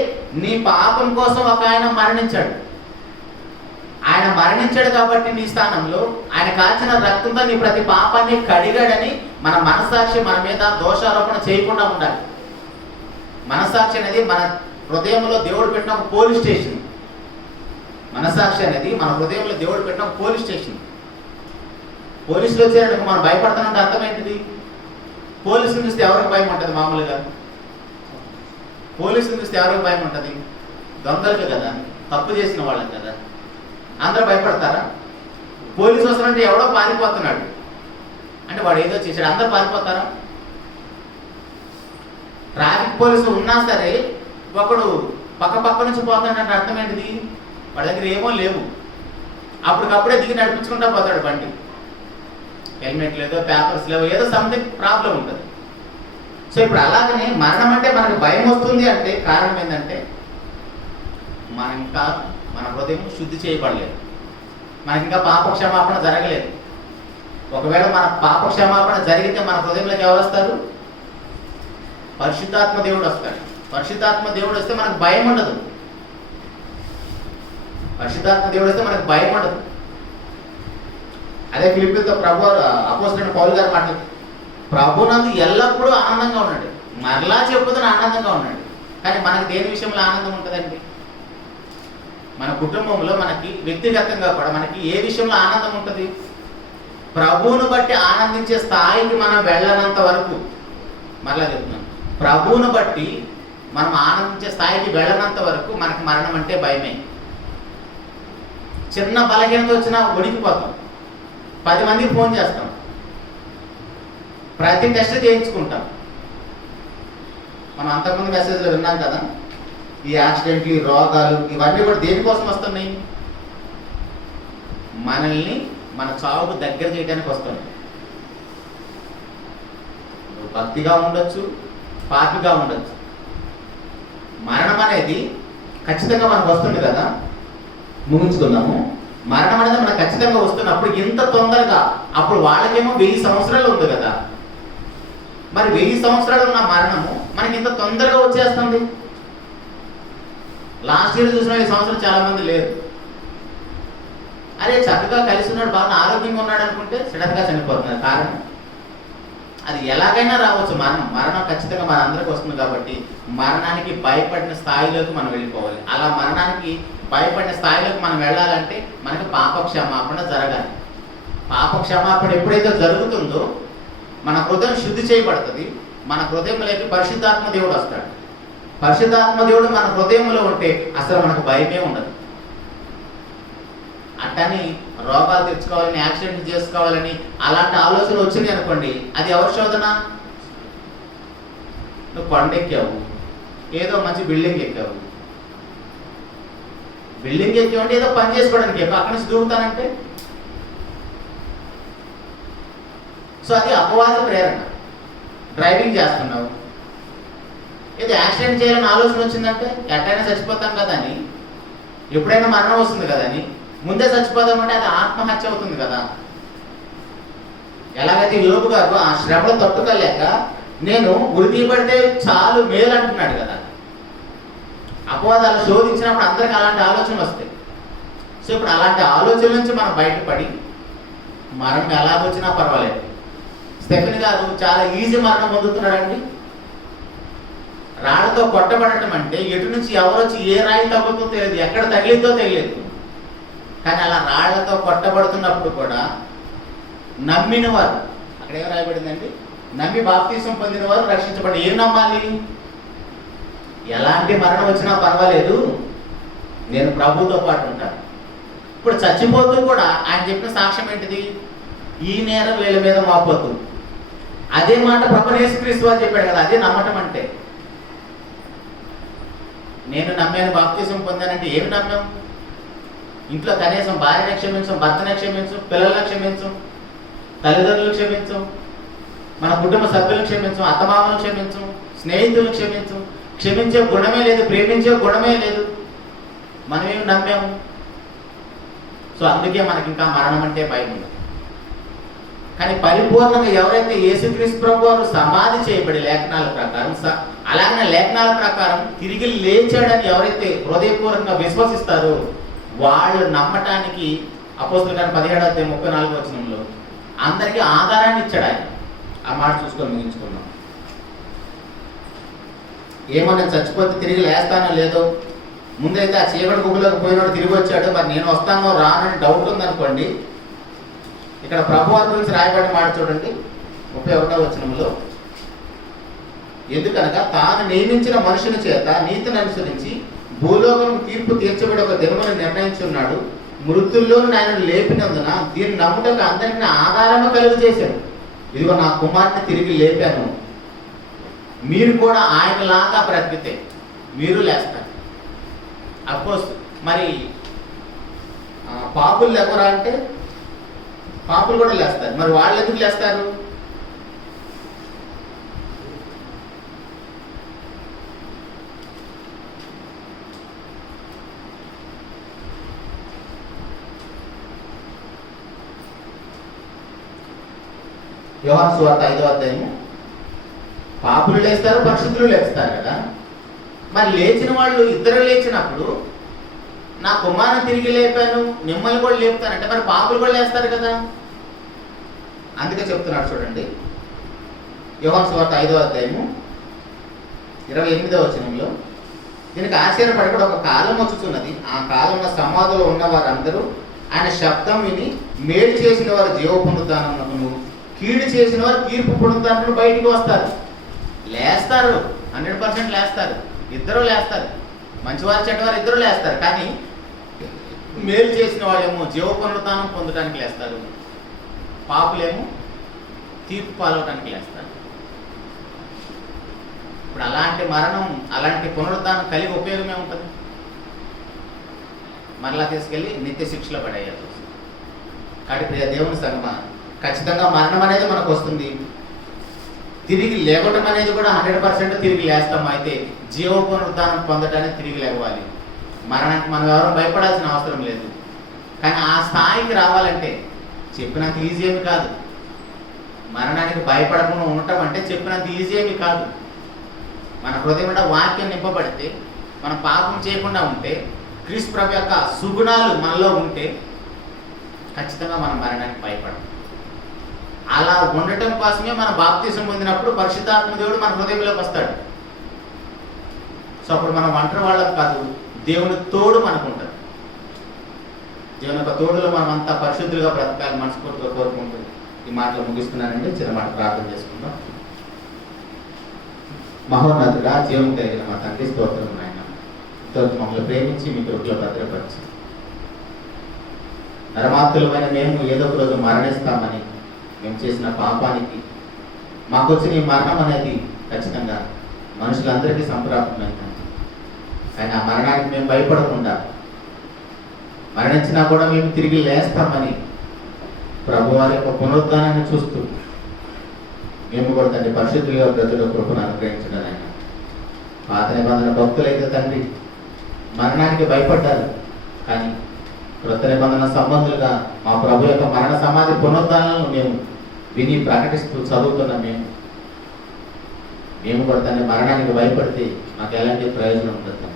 నీ పాపం కోసం ఒక ఆయన మరణించాడు. ఆయన మరణించాడు కాబట్టి నీ స్థానంలో ఆయన కాల్చిన రక్తంతో నీ ప్రతి పాపాన్ని కడిగాడని మన మనసాక్షి మన మీద దోషారోపణ చేయకుండా ఉండాలి. మనసాక్షి అనేది మన హృదయంలో దేవుడు పెట్టిన ఒక పోలీస్ స్టేషన్. మనసాక్షి అనేది మన హృదయంలో దేవుడు పెట్టిన ఒక పోలీస్ స్టేషన్. పోలీసులు వచ్చారంటే మనం భయపడతానంటే అర్థం ఏంటిది? పోలీసులు చూస్తే ఎవరికి భయం ఉంటుంది? మామూలుగా పోలీసులు చూస్తే ఎవరికి భయం ఉంటుంది? దొంగలకి కదా, తప్పు చేసిన వాళ్ళకి కదా. అందరూ భయపడతారా? పోలీసు వస్తారంటే ఎవడో పారిపోతున్నాడు అంటే వాడు ఏదో చేశాడు, అందరూ పారిపోతారా? ట్రాఫిక్ పోలీసు ఉన్నా సరే ఒకడు పక్క నుంచి పోతాడంటే అర్థం ఏంటిది? వాడి దగ్గర ఏమో లేవు, అప్పటికప్పుడే దిగి నడిపించుకుంటా పోతాడు బండి. హెల్మెట్ లేదో, పేపర్స్ లేవో, ఏదో సంథింగ్ ప్రాబ్లం ఉంటుంది. సో ఇప్పుడు అలాగనే మరణం అంటే మనకు భయం వస్తుంది అంటే కారణం ఏంటంటే మనం ఇంకా మన హృదయం శుద్ధి చేయబడలేదు, మనకి ఇంకా పాపక్షమాపణ జరగలేదు. ఒకవేళ మన పాపక్షమాపణ జరిగితే మన హృదయంలోకి ఎవరు వస్తారు? పరిశుద్ధాత్మ దేవుడు వస్తాడు. పరిశుద్ధాత్మ దేవుడు వస్తే మనకు భయం ఉండదు. పరిశుద్ధాత్మ దేవుడు వస్తే మనకు భయం ఉండదు. అదే ఫిలిప్పీలతో అపోస్తలుడైన పౌలు గారు మాట్లాడు, ప్రభునందు ఎల్లప్పుడూ ఆనందంగా ఉన్నాడు. మరలా చెప్పుదని ఆనందంగా ఉన్నాడు. కానీ మనకి దేని విషయంలో ఆనందం ఉంటుందండి? మన కుటుంబంలో మనకి వ్యక్తిగతంగా కూడా మనకి ఏ విషయంలో ఆనందం ఉంటుంది? ప్రభువును బట్టి ఆనందించే స్థాయికి మనం వెళ్ళనంత వరకు, మరలా చెప్తున్నాం, ప్రభువును బట్టి మనం ఆనందించే స్థాయికి వెళ్ళనంత వరకు మనకి మరణం అంటే భయమే. చిన్న బలహీనత వచ్చినా వణికిపోతాం, 10 మందికి ఫోన్ చేస్తాం, ప్రతి టెస్ట్ చేయించుకుంటాం. మనం అంతకుముందు మెసేజ్లో విన్నాం కదా, ఈ యాక్సిడెంట్లు, ఈ రోగాలు, ఇవన్నీ కూడా దేనికోసం వస్తున్నాయి? మనల్ని మన చావుకు దగ్గర చేయడానికి వస్తున్నాయి. భక్తిగా ఉండొచ్చు, పాపిగా ఉండొచ్చు, మరణం అనేది ఖచ్చితంగా మనకు వస్తుంది కదా. ముగించుకుందాము. మరణం అనేది మనకు ఖచ్చితంగా వస్తున్నప్పుడు ఇంత తొందరగా, అప్పుడు వాళ్ళకేమో 1000 సంవత్సరాలు ఉంది కదా, మరి 1000 సంవత్సరాలు ఉన్న మరణము మనకి ఇంత తొందరగా వచ్చేస్తుంది. లాస్ట్ ఇయర్ చూసిన ఈ సంవత్సరం చాలా మంది లేరు. అరే చక్కగా కలిసి ఉన్నాడు, బాగా ఆరోగ్యంగా ఉన్నాడు అనుకుంటే సడన్గా చనిపోతున్నారు. కారణం అది ఎలాగైనా రావచ్చు. మరణం ఖచ్చితంగా మన అందరికి వస్తుంది. కాబట్టి మరణానికి భయపడిన స్థాయిలోకి మనం వెళ్ళిపోవాలి. అలా మరణానికి భయపడిన స్థాయిలోకి మనం వెళ్ళాలంటే మనకి పాప క్షమాపణ జరగాలి. పాప క్షమాపణ ఎప్పుడైతే జరుగుతుందో మన హృదయం శుద్ధి చేయబడుతుంది. మన హృదయంలోకి పరిశుద్ధాత్మ దేవుడు వస్తాడు. పరిశుద్ధాత్మ దేవుడు మన హృదయంలో ఉంటే అసలు మనకు భయమే ఉండదు. అట్టని రోగాలు తెచ్చుకోవాలని, యాక్సిడెంట్ చేసుకోవాలని అలాంటి ఆలోచనలు వచ్చినాయి అనుకోండి, అది ఎవరి శోధన? నువ్వు కొండెక్కావు, ఏదో మంచి బిల్డింగ్ ఎక్కావు, బిల్డింగ్ ఎక్కావంటే ఏదో పని చేసుకోవడానికి అక్కడి నుంచి దూకుతానంటే, సో అది అపవాద ప్రేరణ. డ్రైవింగ్ చేస్తున్నావు, ఏదో యాక్సిడెంట్ చేయాలని ఆలోచన వచ్చిందంటే ఎట్టయినా చచ్చిపోతాం కదా అని, ఎప్పుడైనా మరణం వస్తుంది కదా అని ముందే చచ్చిపోదామంటే అది ఆత్మహత్య అవుతుంది కదా. ఎలాగైతే యోబు గారు ఆ శ్రమలు తట్టుకోలేక నేను ఉరి తీయబడితే చాలు మేలు అంటున్నాడు కదా. అపవాదాలు శోధించినప్పుడు అందరికి అలాంటి ఆలోచనలు వస్తాయి. సో ఇప్పుడు అలాంటి ఆలోచనల నుంచి మనం బయటపడి మరణం ఎలాగొచ్చినా పర్వాలేదు. స్టెఫెన్ గారు చాలా ఈజీ మరణం పొందుతున్నాడండి. రాళ్ళతో కొట్టబడటం అంటే ఎటు నుంచి ఎవరొచ్చి ఏ రాయి తగ్గుతుందో తెలియదు, ఎక్కడ తగిలిద్దో తెలియదు. కానీ అలా రాళ్లతో కొట్టబడుతున్నప్పుడు కూడా నమ్మిన వారు, అక్కడ ఏం రాయబడిందండి, నమ్మి బాప్తీసం పొందిన వారు రక్షించబడి. ఏం నమ్మాలి? ఎలాంటి మరణం వచ్చినా పర్వాలేదు, నేను ప్రభుతో పాటు ఉంటాను. ఇప్పుడు చచ్చిపోతూ కూడా ఆయన చెప్పిన సాక్ష్యం ఏంటిది? ఈ నేరం వీళ్ళ మీద మోపొద్దు. అదే మాట ప్రభువు యేసుక్రీస్తు వారు చెప్పాడు కదా. అదే నమ్మటం అంటే. నేను నమ్మాను, బాప్తీసం పొందానంటే ఏమి నమ్మాం? ఇంట్లో కనీసం భార్యని క్షమించం, భర్తని క్షమించం, పిల్లలను క్షమించం, తల్లిదండ్రులు క్షమించం, మన కుటుంబ సభ్యులను క్షమించం, అత్తమామలను క్షమించం, స్నేహితులను క్షమించం. క్షమించే గుణమే లేదు, ప్రేమించే గుణమే లేదు. మనమేమి నమ్మాము? సో అందుకే మనకి ఇంకా మరణం అంటే భయం ఉంది. కానీ పరిపూర్ణంగా ఎవరైతే యేసుక్రీస్తు ప్రభు వారు సమాధి చేయబడి లేఖనాల ప్రకారం, అలాగే లేఖనాల ప్రకారం తిరిగి లేచాడని ఎవరైతే హృదయపూర్వకంగా విశ్వసిస్తారో వాళ్ళు నమ్మటానికి అపోస్తలుల కార్యం 17:34 అందరికీ ఆధారాన్ని ఇచ్చాడు ఆయన. ఆ మాట చూసుకొని ముగించుకున్నాం. ఏమో నేను చచ్చిపోతే తిరిగి లేస్తానో లేదో, ముందైతే ఆ చీకటి గుబులోకి పోయినోడు తిరిగి వచ్చాడు, మరి నేను వస్తానో రానని డౌట్ ఉందనుకోండి, ఇక్కడ ప్రభువారి గురించి రాయబడిన మాట చూడండి 31వ ఎందుకనగా తాను నియమించిన మనుషుని చేత నీతిని అనుసరించి భూలోకం తీర్పు తీర్చబడి ఒక దినమును నిర్ణయించున్నాడు. మృతుల్లోని ఆయన లేపినందున దీన్ని నమ్ముటకు అందరికీ ఆధారము కలుగు చేశాడు. ఇదిగో నా కుమార్తె తిరిగి లేపాను, మీరు కూడా ఆయనలాగా బ్రతికితే మీరు లేస్తారు. అఫ్కోర్స్ మరి పాపులు లేవరా అంటే పాపులు కూడా లేస్తారు. మరి వాళ్ళు ఎందుకు లేస్తారు? యోహాను సువార్త 5వ అధ్యాయము, పాపులు లేస్తారు, పరిశుద్ధులు లేస్తారు కదా. మరి లేచిన వాళ్ళు ఇద్దరు లేచినప్పుడు నా కుమారుని తిరిగి లేపాను, మిమ్మల్ని కూడా లేపుతానంటే మరి పాపులు కూడా లేస్తారు కదా. అందుకే చెప్తున్నాడు చూడండి, యోహాను సువార్త 5వ అధ్యాయము 28వ దీనికి ఆశ్చర్యపడకుండా ఒక కాలం వచ్చుతున్నది, ఆ కాలంలో సమాధిలో ఉన్న వారందరూ ఆయన శబ్దం విని మేలు చేసిన వారు జీవ పునరుద్ధానమును, కీడు చేసిన వారు తీర్పు పునరుద్ధానమును బయటికి వస్తారు. లేస్తారు, 100% లేస్తారు, ఇద్దరు లేస్తారు. మంచివారు చెడ్డవారు ఇద్దరు లేస్తారు. కానీ మేలు చేసిన వాళ్ళేమో జీవ పునరుద్ధానం పొందడానికి లేస్తారు, పాపులేమో తీర్పు పాలవడానికి లేస్తారు. ఇప్పుడు అలాంటి మరణం, అలాంటి పునరుద్ధానం కలిగి ఉపయోగమే ఉంటుంది? మరలా తీసుకెళ్ళి నిత్య శిక్షలో పడేయాల్సి వస్తుంది. కాబట్టి ప్రియ దేవుని సంగమా, ఖచ్చితంగా మరణం అనేది మనకు వస్తుంది. తిరిగి లేవటం అనేది కూడా 100% తిరిగి లేస్తాం. అయితే జీవ పునరుద్ధానం పొందటానికి తిరిగి లేవాలి. మరణానికి మనం ఎవరు భయపడాల్సిన అవసరం లేదు. కానీ ఆ స్థాయికి రావాలంటే చెప్పినంత ఈజీ ఏమి కాదు. మరణానికి భయపడకుండా ఉండటం అంటే చెప్పినంత ఈజీ ఏమి కాదు. మన హృదయం మీద వాక్యం నింపబడితే, మనం పాపం చేయకుండా ఉంటే, క్రీస్తు ప్రభు యొక్క సుగుణాలు మనలో ఉంటే ఖచ్చితంగా మనం మరణానికి భయపడం. అలా ఉండటం కోసమే మనం బాప్తీసం పొందినప్పుడు పరిశుద్ధాత్మ దేవుడు మన హృదయంలోకి వస్తాడు. సో అప్పుడు మనం ఒంటరి వాళ్ళం కాదు, దేవుని తోడు మనకు ఉంటుంది. దేవుని యొక్క తోడులో మనం అంతా పరిశుద్ధులుగా బ్రతకాలి మనస్ఫూర్తిగా కోరుకుంటుంది. ఈ మాటలు ముగిస్తున్నానండి. చిన్న మాట ప్రార్థన చేసుకుందాం. మహోన్నతుడా, జీవం కలిగిన మా తండ్రి, స్తోత్రం నాయన. మమ్మల్ని ప్రేమించి మీ కృపలో భద్రపరిచి, నరమాత్రులమైన మేము ఏదో ఒక రోజు మరణిస్తామని మేము చేసిన పాపానికి మాకు వచ్చిన ఈ మరణం అనేది ఖచ్చితంగా మనుషులందరికీ సంప్రాప్తమైందండి. కానీ ఆ మరణానికి మేము భయపడకుండా, మరణించినా కూడా మేము తిరిగి లేస్తామని ప్రభువారి యొక్క పునరుద్ధానాన్ని చూస్తూ మేము కూడా తండ్రి పరిశుద్ధులుగా బ్రతుల కృపను అనుగ్రహించడం ఆయన. పాత నిబంధన భక్తులైతే తండ్రి మరణానికి భయపడ్డారు, కానీ కృత నిబంధన సంబంధులుగా మా ప్రభు యొక్క మరణ సమాధి పునరుద్ధానాలను మేము విని ప్రకటిస్తూ చదువుతున్న మేము కూడా తండ్రి మరణానికి భయపడితే మాకు ఎలాంటి ప్రయోజనం ఉంటుంది?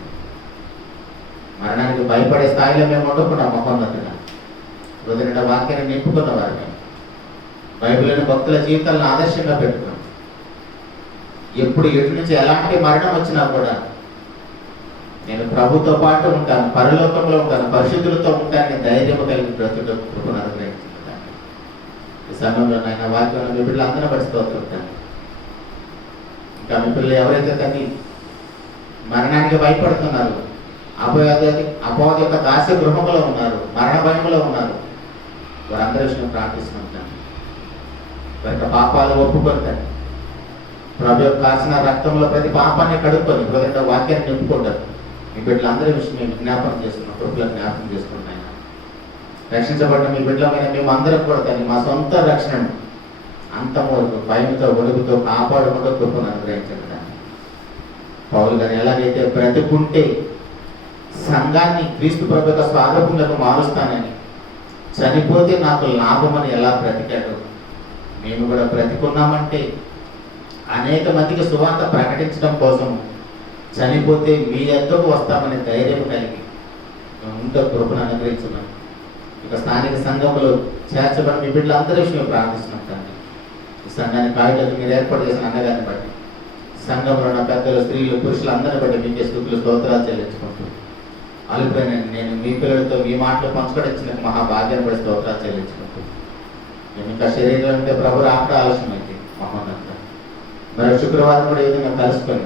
మరణానికి భయపడే స్థాయిలో మేము ఉండకుండా మహోన్నతుగా హృదయ వాక్యాన్ని నింపుకున్న వారు మేము బైబిల్లోని భక్తుల జీవితాలను ఆదర్శంగా పెట్టుకున్నాం. ఎప్పుడు ఎటు నుంచి ఎలాంటి మరణం వచ్చినా కూడా నేను ప్రభుతో పాటు ఉంటాను, పరలోకంలో ఉంటాను, పరిశుద్ధులతో ఉంటానని ధైర్యం కలిగి బ్రతుకు కృపను అనుగ్రహించుకుంటాను. ఈ సమయంలో నాయన వాక్యంలో మీ బిడ్డలు అందరూ పడిపోతూ ఉంటాను. ఇంకా మీ పిల్లలు ఎవరైతే తన్ని మరణానికి భయపడుతున్నారు, అపవాది యొక్క దాస్య గృహంలో ఉన్నారు, మరణ భయంలో ఉన్నారు, వారందరి విషయం ప్రార్థిస్తున్నాను. వారి యొక్క పాపాలు ఒప్పుకొంటారు. ప్రభు యొక్క కాసిన రక్తంలో ప్రతి పాపాన్ని కడుక్కొని హృదయ వాక్యాన్ని నింపుకుంటారు. మీ బిడ్డలందరి విషయం మేము జ్ఞాపకం చేస్తున్నాం, కృపలను జ్ఞాపకం చేసుకుంటున్నాయి. రక్షించబడిన మీ బిడ్డలమైన మేము అందరం కూడా దాన్ని మా సొంత రక్షణను అంతం వరకు భయంతో ఒడుగుతో కాపాడుకుంటూ కృపను అనుగ్రహించండి. పౌలు గారు ఎలాగైతే బ్రతుకుంటే సంఘాన్ని క్రీస్తు ప్రభు యొక్క స్వాగతంలోకి మారుస్తానని, చనిపోతే నాకు లాభమని ఎలా బ్రతికాడు, మేము కూడా బ్రతికున్నామంటే అనేక మందికి సువార్త ప్రకటించడం కోసం చనిపోతే మీ ఎద్దకు వస్తామని ధైర్యం కలిగి ఉంటే కృపను అనుగ్రహించున్నాం. ఇక స్థానిక సంఘంలో చేర్చబడిన మీ బిడ్డలందరి విషయం ప్రార్థిస్తున్నాం తండ్రి. ఈ సంఘాన్ని కాయటకు మీరు ఏర్పాటు చేసిన అన్నగారిని బట్టి, సంఘంలో ఉన్న పెద్దలు, స్త్రీలు, పురుషులు అందరిని బట్టి మీకే స్తుతులు స్తోత్రాలు చెల్లించుకుంటూ, అలుపైన నేను మీ పిల్లలతో మీ మాటలు పంచుకోవడం మహాభాగ్యాన్ని పడి స్తోత్రాలు చెల్లించుకుంటూ, మేము ఇంకా శరీరం అంటే ప్రభు రాక ఆలస్యమైంది మహోన్నత మరి శుక్రవారం కూడా ఈ విధంగా కలుసుకొని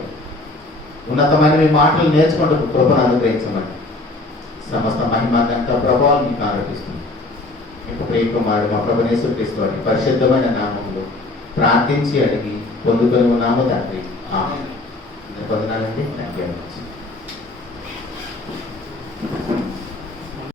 ఉన్నతమైన మీ మాటలు నేర్చుకుంటూ కృపను అనుగ్రహించమని సమస్త మహిమ ఘనత ప్రభావం మీకు ఆరోపిస్తుంది. మీకు ప్రియకుమారుడు మా ప్రభు యేసుక్రీస్తు వారి పరిశుద్ధమైన నామములో ప్రార్థించి అడిగి పొందుకొని ఉన్నాము తండ్రి. ఆమేన్. పొందనాలండి. Thank you very much.